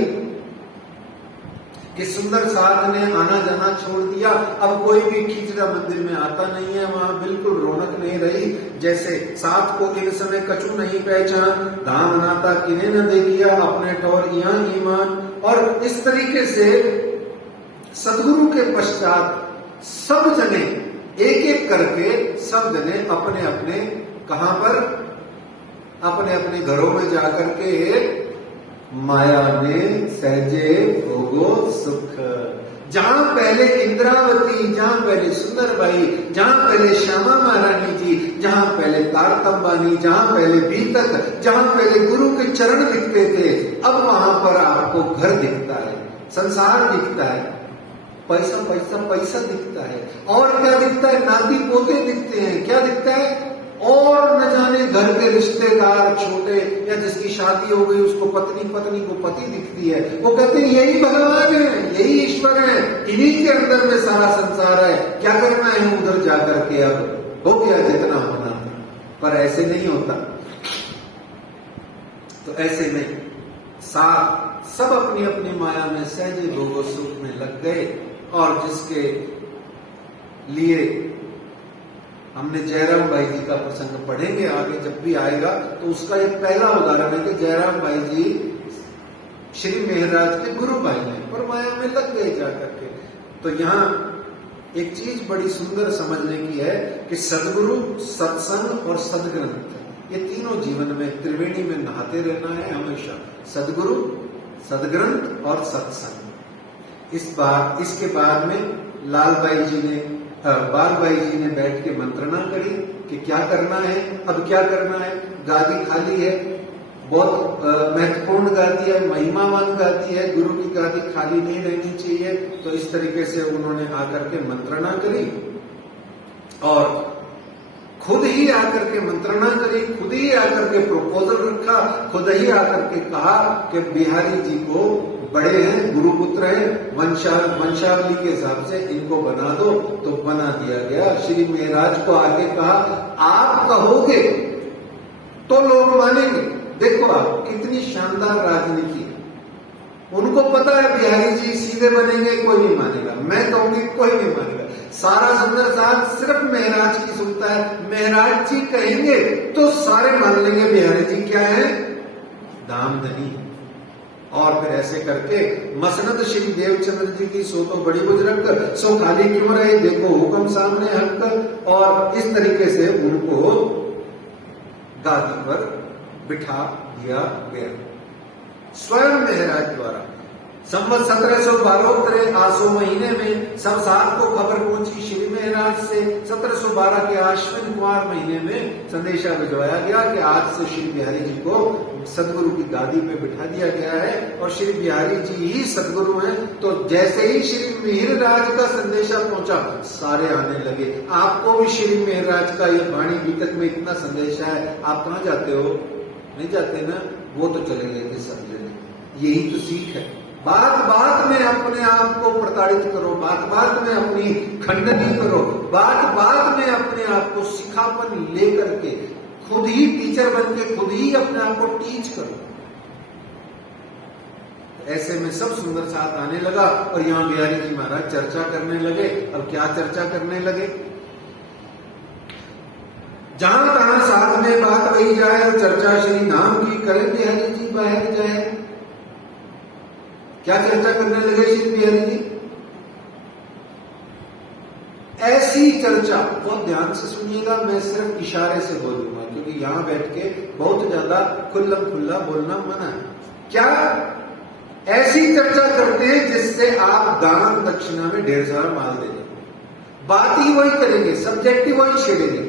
कि सुंदर साथ ने आना जाना छोड़ दिया। अब कोई भी खींचड़ा मंदिर में आता नहीं है, वहां बिल्कुल रौनक नहीं रही। जैसे साथ को इन समय कछु नहीं पहचान, धाम नाता किन्हें न देखिया, अपने ठौर यहाँ ईमान। और इस तरीके से सदगुरु के पश्चात सब जने एक एक करके सब जने अपने अपने कहां पर, अपने अपने घरों में जाकर के माया में सहजे भोगो सुख। जहां पहले इंद्रावती, जहां पहले सुंदरबाई, जहां पहले श्यामा महारानी जी, जहां पहले तारतम्बानी, जहां पहले बीतक, जहां पहले गुरु के चरण दिखते थे, अब वहां पर आपको घर दिखता है, संसार दिखता है, पैसा पैसा पैसा दिखता है। और क्या दिखता है? नाती पोते दिखते हैं। क्या दिखता है? और न जाने घर के रिश्तेदार छोटे, या जिसकी शादी हो गई उसको पत्नी, पत्नी को पति दिखती है। वो कहते हैं यही भगवान है, यही ईश्वर है, इन्हीं के अंदर में सारा संसार है, क्या करना है उधर जाकर के, अब हो गया जितना होना था। पर ऐसे नहीं होता। तो ऐसे में साथ सब अपनी अपनी माया में सहजे भोगो सुख में लग गए। और जिसके लिए हमने जयराम भाई जी का प्रसंग पढ़ेंगे आगे जब भी आएगा, तो उसका एक पहला उदाहरण है कि जयराम भाई जी श्री महाराज के गुरु भाई हैं, पर माया में लग गए जाकर के। तो यहाँ एक चीज बड़ी सुंदर समझने की है कि सदगुरु, सत्संग और सदग्रंथ, ये तीनों जीवन में त्रिवेणी में नहाते रहना है हमेशा। सदगुरु, सदग्रंथ और सत्संग। इसके बाद में बाल बाई जी ने बैठ के मंत्रणा करी कि क्या करना है, अब क्या करना है। गादी खाली है, बहुत महत्वपूर्ण गादी है, महिमावान गादी है, गुरु की गादी खाली नहीं रहनी चाहिए। तो इस तरीके से उन्होंने आकर के मंत्रणा करी और खुद ही आकर के मंत्रणा करी, खुद ही आकर के प्रपोजल रखा, खुद ही आकर के कहा कि बिहारी जी को बड़े हैं, गुरुपुत्र हैं, वंशावली के हिसाब से इनको बना दो। तो बना दिया गया। श्री महाराज को आगे कहा आप कहोगे तो लोग मानेंगे। देखो आप कितनी शानदार राजनीति है। उनको पता है बिहारी जी सीधे बनेंगे, कोई नहीं मानेगा, मैं कहूंगी कोई नहीं मानेगा। सारा सुंदर साहब सिर्फ महाराज की सुनता है, महाराज जी कहेंगे तो सारे मान लेंगे बिहारी जी क्या है, दामधनी। और फिर ऐसे करके मसनद श्री देवचंद्र जी की सो तो बड़ी बुजुर्ग सो खाली क्यों रहे, देखो हुक्म सामने हक। और इस तरीके से उनको गादी पर बिठा दिया गया स्वयं महाराज द्वारा। संवत 1712 आसो महीने में सब सात को खबर पहुंची श्री महाराज से। 1712 के आश्विन कुमार महीने में संदेशा भिजवाया गया कि आज से श्री बिहारी जी को सदगुरु की गादी पे बिठा दिया गया है और श्री बिहारी जी ही सदगुरु हैं। तो जैसे ही श्री मिहिर राज का संदेशा पहुंचा सारे आने लगे। आपको भी श्री मिहिर राज का ये वाणी गीतक में इतना संदेशा है, आप कहाँ जाते हो, नहीं जाते ना, वो तो चले गए थे सब जने। यही तो सीख है। बात बात में अपने आप को प्रताड़ित करो, बात बात में अपनी खंडनी करो, बात बात में अपने आप को सिखापन लेकर के खुद ही टीचर बन के खुद ही अपने आप को टीच करो। ऐसे में सब सुंदर साथ आने लगा और यहाँ बिहारी जी महाराज चर्चा करने लगे। अब क्या चर्चा करने लगे, जहां तहां साथ में बात वही जाए और चर्चा श्री नाम की करे बिहारी जी बाहर जाए। क्या चर्चा करने लगे श्री बिहारी जी, ऐसी चर्चा, बहुत ध्यान से सुनिएगा, मैं सिर्फ इशारे से बोलूंगा क्योंकि यहां बैठ के बहुत ज्यादा खुल्लम खुल्ला बोलना मना है। क्या ऐसी चर्चा करते हैं जिससे आप दान दक्षिणा में ढेर सारा माल दे देंगे, बात ही वही करेंगे, सब्जेक्ट ही वही छेड़ेंगे,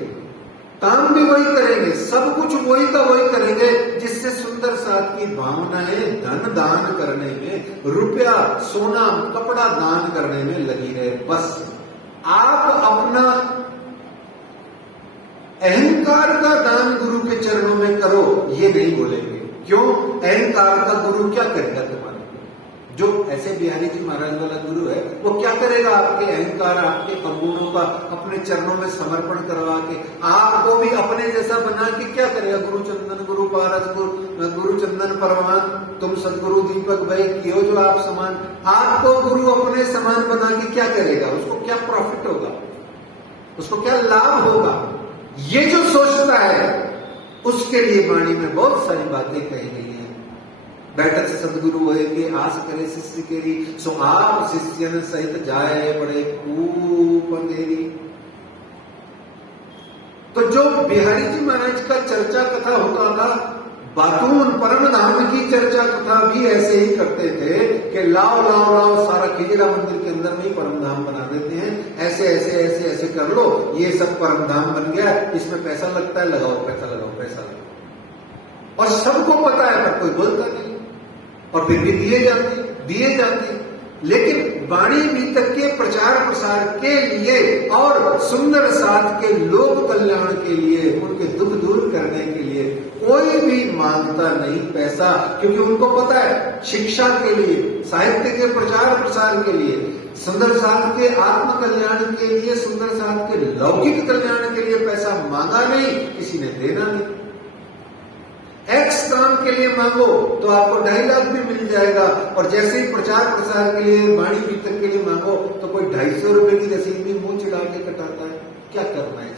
काम भी वही करेंगे, सब कुछ वही का वही करेंगे, जिससे सुंदर साथ की भावनाएं धन दान करने में, रुपया सोना कपड़ा दान करने में लगी रहे। बस आप अपना अहंकार का दान गुरु के चरणों में करो, ये नहीं बोलेंगे। क्यों, अहंकार का गुरु क्या करेगा तुम्हारे, जो ऐसे बिहारी जी महाराज वाला गुरु है वो क्या करेगा, आपके अहंकार आपके अवगुणों का अपने चरणों में समर्पण करवा के आपको भी अपने जैसा बना के क्या करेगा। गुरु चंदन गुरु पारस गुरु चंदन परमान तुम सदगुरु दीपक भाई कियो जो आप समान, आपको गुरु अपने समान बना के क्या करेगा, उसको क्या प्रॉफिट होगा, उसको क्या लाभ होगा। ये जो सोचता है उसके लिए वाणी में बहुत सारी बातें कही गई हैं। बैठक सदगुरु होए के आस करे शिष्य केरी, सो आप शिष्यन सहित जाए बड़े खूब अंधेरी। तो जो बिहारी जी महाराज का चर्चा कथा होता था, बातून परम धाम की चर्चा कथा भी ऐसे ही करते थे कि लाओ लाओ लाओ सारा खिजरा मंदिर के अंदर में ही परम धाम बना देते हैं, ऐसे ऐसे ऐसे ऐसे कर लो, ये सब परम धाम बन गया, इसमें पैसा लगता है, लगाओ पैसा लगाओ पैसा लगाओ। और सबको पता है पर कोई बोलता नहीं, और फिर भी दिए जाते। लेकिन वाणी बीतक के प्रचार प्रसार के लिए और सुंदर साथ के लोक कल्याण के लिए, उनके दुख दूर करने के लिए कोई भी मांगता नहीं पैसा, क्योंकि उनको पता है शिक्षा के लिए, साहित्य के प्रचार प्रसार के लिए, सुंदर साथ के आत्म कल्याण के लिए, सुंदर साथ के लौकिक कल्याण के लिए पैसा मांगा नहीं, किसी ने देना नहीं। एक्स काम के लिए मांगो तो आपको 2.5 लाख भी मिल जाएगा, और जैसे ही प्रचार प्रसार के लिए वाणी बीतक के लिए मांगो तो कोई 250 रुपए की रसीद भी मुंह चिढ़ा के कटाता है। क्या करना है,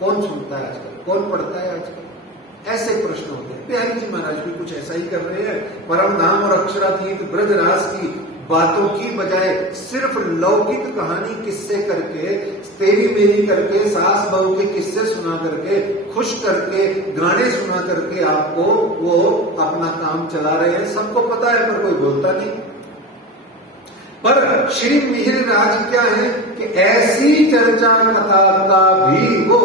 कौन सुनता है आजकल, कौन पढ़ता है आजकल, ऐसे प्रश्न होते हैं। बिहारी जी महाराज भी कुछ ऐसा ही कर रहे हैं। परम धाम और अक्षरातीत ब्रज रास की बातों की बजाय सिर्फ लौकिक कहानी किस्से करके, तेरी मेरी करके, सास बहू के किस्से सुना करके, खुश करके, गाने सुना करके आपको वो अपना काम चला रहे हैं। सबको पता है पर कोई बोलता नहीं। पर श्री मिहिर राज क्या है कि ऐसी चर्चा कथा का भी वो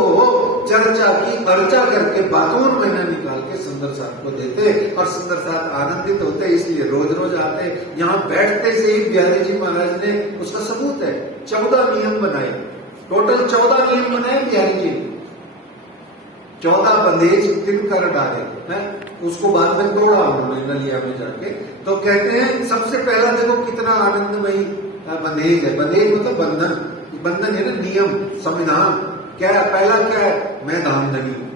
चर्चा की अर्चा करके बातून महीना निकाल के सुंदर साथ को देते और सुंदर साथ आनंदित होते, इसलिए रोज रोज आते। यहाँ बैठते से ही बिहारी जी महाराज ने उसका सबूत है, 14 नियम बनाए, टोटल 14 नियम बनाए बिहारी जी, 14 बंदेज तिनकर डाले हैं। उसको बाद में तोड़ा उन्होंने नलिया में जाके। तो कहते हैं सबसे पहला देखो कितना आनंदमयी बंदेज है। बंदेज मतलब बंधन, बंधन है ना, नियम, संविधान। क्या है पहला, क्या है, मैं धामधनी हूं।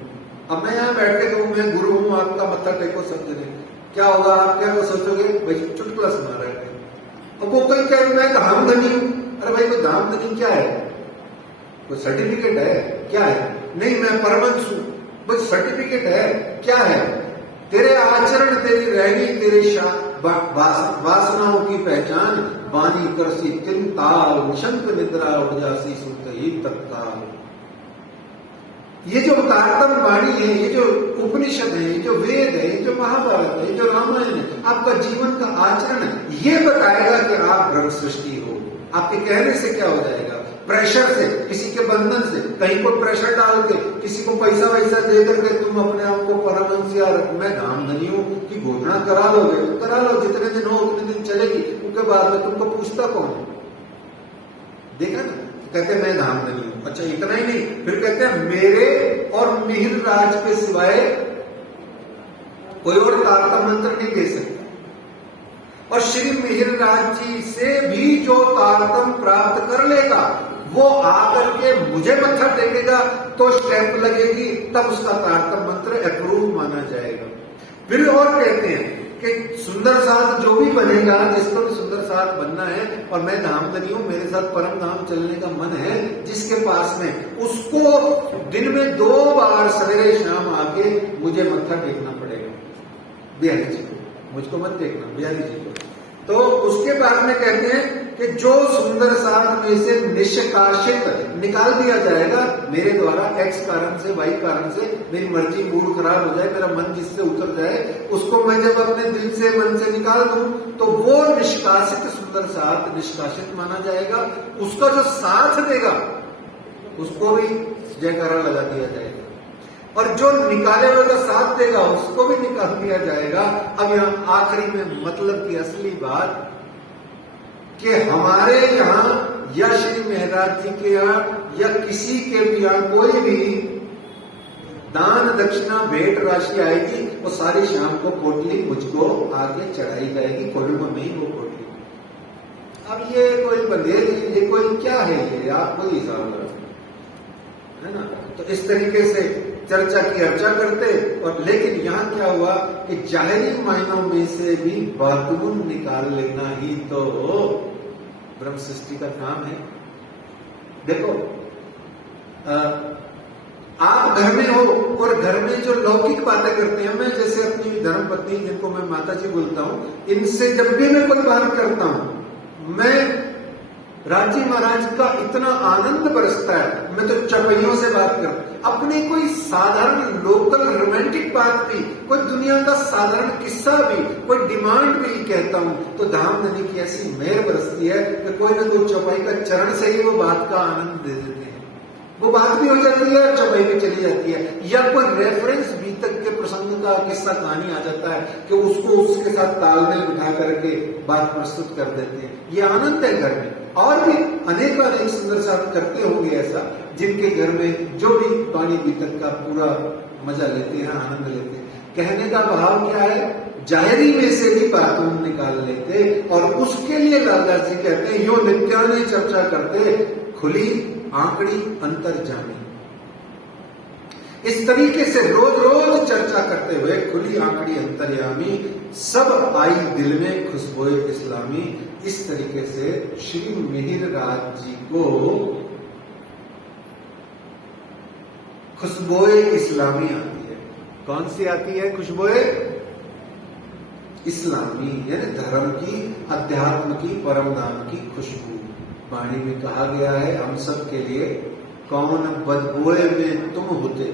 अब मैं यहाँ बैठ के कहूं मैं गुरु हूं, आपका मत्था टेको सब जने, क्या होगा? आप क्या सोचोगे? भाई चुटकुला सुना रहे थे। अब वो कोई कहे मैं धामधनी हूं, अरे भाई कोई धामधनी क्या है? कोई सर्टिफिकेट है क्या है? नहीं मैं परमहंस हूं, बस सर्टिफिकेट है क्या है? तेरे आचरण, तेरी रहनी, तेरे वासनाओं की पहचान, वाणी करसी तिन ताल, निशंक निद्रा उजासी सुनते ही तत्काल। ये जो तारतम वाणी है, ये जो उपनिषद है, ये जो वेद है, ये जो महाभारत है, ये जो रामायण है, आपका जीवन का आचरण है, ये बताएगा कि आप ब्रह्म सृष्टि हो। आपके कहने से क्या हो जाएगा? प्रेशर से, किसी के बंधन से, कहीं को प्रेशर डाल के, किसी को पैसा वैसा दे करके तुम अपने आप को परमहंस या मैं धामधनी हूं की घोषणा करा लोगे तो करा लो, जितने दिन हो उतने दिन चलेगी, उसके बाद में तुमको पूछता कौन है? देखा ना, कहते मैं धामधनी हूं। अच्छा इतना ही नहीं, फिर कहते हैं मेरे और मिहिर राज के सिवाय कोई और तारतम मंत्र नहीं दे सकता। और श्री मिहिर राज जी से भी जो तारतम प्राप्त कर लेगा वो आकर के मुझे मत्था टेकेगा तो स्टैंप लगेगी, तब उसका तारतम मंत्र अप्रूव माना जाएगा। फिर और कहते हैं कि सुंदर साथ जो भी बनेगा, जिसको भी सुंदर साथ बनना है, और मैं धामधनी हूं, मेरे साथ परम धाम चलने का मन है जिसके पास में, उसको दिन में 2 बार सवेरे शाम आके मुझे मत्था टेकना पड़ेगा। बिहारी जी को, मुझको मत देखना, बिहारी जी को। तो उसके बाद में कहते हैं कि जो सुंदर साथ में से निष्कासित निकाल दिया जाएगा मेरे द्वारा, एक्स कारण से, वाई कारण से, मेरी मर्जी, मूड खराब हो जाए, मेरा मन जिससे उतर जाए, उसको मैं जब अपने दिल से, मन से निकाल दूं तो वो निष्कासित सुंदर साथ निष्कासित माना जाएगा। उसका जो साथ देगा उसको भी जयकारा लगा दिया जाएगा, और जो निकाले हुए का साथ देगा उसको भी निकाल दिया जाएगा। अब यहां आखिरी में मतलब की असली बात कि हमारे यहाँ या श्री महाराज जी के यहाँ या किसी के भी यहाँ कोई भी दान दक्षिणा भेंट राशि आएगी, वो सारी शाम को पोटली मुझको आगे चढ़ाई जाएगी, कोलुमा में ही वो पोटली। अब ये कोई बंदेज, ये कोई क्या है, ये आप कोई हिसाब है ना। तो इस तरीके से चर्चा की अर्चा करते, और लेकिन यहाँ क्या हुआ कि जाहिरी मायनों में से भी बातून निकाल लेना ही तो ब्रह्म सृष्टि का काम है। देखो आप घर में हो और घर में जो लौकिक बातें करते हैं, मैं जैसे अपनी धर्मपत्नी जिनको मैं माता जी बोलता हूं, इनसे जब भी मैं कोई बात करता हूं, मैं राजी महाराज का इतना आनंद बरसता है, मैं तो चपैयों से बात करता, अपनी कोई साधारण लोकल रोमांटिक बात भी, कोई दुनिया का साधारण किस्सा भी, कोई डिमांड भी कहता हूं तो धामधनी की ऐसी मेहर बरसती है कि कोई ना कोई चौपाई का चरण से ही वो बात का आनंद दे देते हैं। वो बात भी हो जाती है और चौपाई भी चली जाती है, या कोई रेफरेंस बीतक के प्रसंग का किस्सा कहानी आ जाता है कि उसको उसके साथ तालमेल बिठा करके बात प्रस्तुत कर देते हैं। ये आनंद है घर में। और भी अनेक सुंदर साथ करते होंगे ऐसा, जिनके घर में जो भी वाणी बीतक का पूरा मजा लेते हैं, आनंद लेते हैं। कहने का भाव क्या है, जाहिरी में से भी बातून निकाल लेते, और उसके लिए लालदास जी कहते हैं यो नित्याने चर्चा करते, खुली आंकड़ी अंतर जानी। इस तरीके से रोज रोज चर्चा करते हुए खुली आंकड़ी अंतर्यामी, सब आई दिल में खुशबोए इस्लामी। इस तरीके से श्री मिहिर राज जी को खुशबोए इस्लामी आती है। कौन सी आती है खुशबोए? इस्लामी यानी धर्म की, अध्यात्म की, परम धाम की खुशबू। वाणी में कहा गया है हम सब के लिए, कौन बदबोए में तुम होते।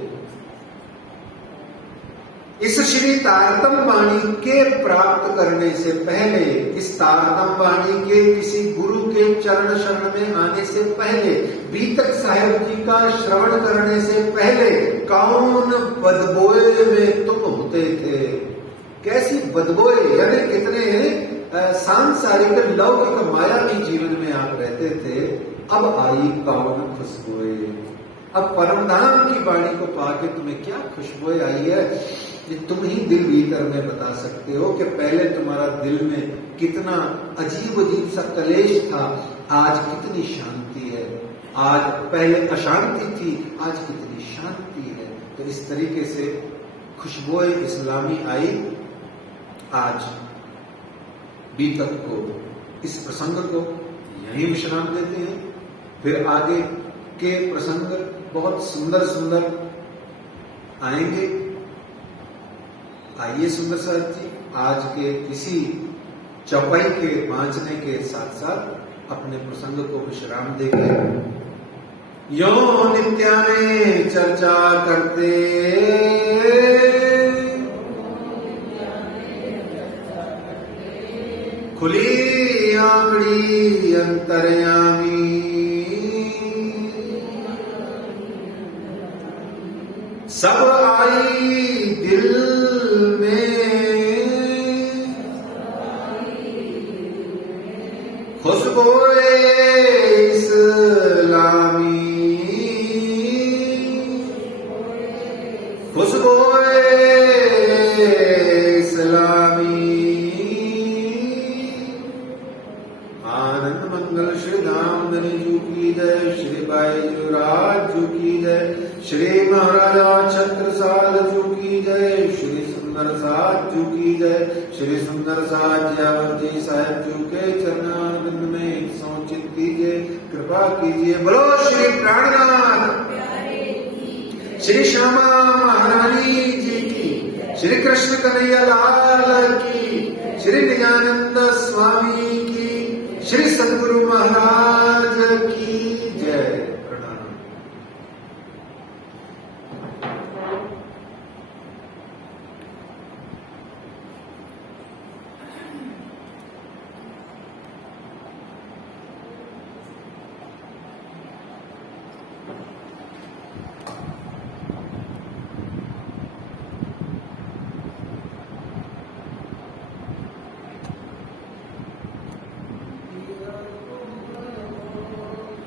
इस श्री तारतम वाणी के प्राप्त करने से पहले, इस तारतम वाणी के किसी गुरु के चरण शरण में आने से पहले, बीतक साहेब जी का श्रवण करने से पहले, कौन बदबोए में तुम होते थे। कैसी बदबोए, यानी कितने सांसारिक लौकिक मायावी जीवन में आप रहते थे, अब आई कौन खुशबुए। अब परमधाम की वाणी को पाके तुम्हें क्या खुशबुए आई है, ये तुम ही दिल भीतर में बता सकते हो कि पहले तुम्हारा दिल में कितना अजीब अजीब सा कलेश था, आज कितनी शांति है। आज पहले अशांति थी, आज कितनी शांति है। तो इस तरीके से खुशबुए इस्लामी आई। आज बीतक को, इस प्रसंग को यहीं विश्राम देते हैं। फिर आगे के प्रसंग बहुत सुंदर सुंदर आएंगे। आइए सुंदर साहब जी, आज के इसी चौपाई के वांचने के साथ साथ अपने प्रसंग को विश्राम देंगे। यो नित्याने चर्चा करते, खुली आंगड़ी अंतर्यामी, सब आई दिल में खुशबुए इस्लामी, खुशबुए इस्लामी। आनंद मंगल श्री धाम धनी जू की जय, श्री बाईराज जू की जय, श्री महाराजा छत्रसाल जू की जय, श्री सुंदर साज जू की जय, श्री सुंदर साज जी साहेब जू के चरणारविंद में समुचित कीजिए, कृपा कीजिए। बोलो श्री प्राणनाथ श्री श्यामा महारानी जी की, श्री कृष्ण कन्हैया लाल की, श्री नित्यानंद स्वामी की, श्री सद्गुरु महाराज की जय। प्रणाम।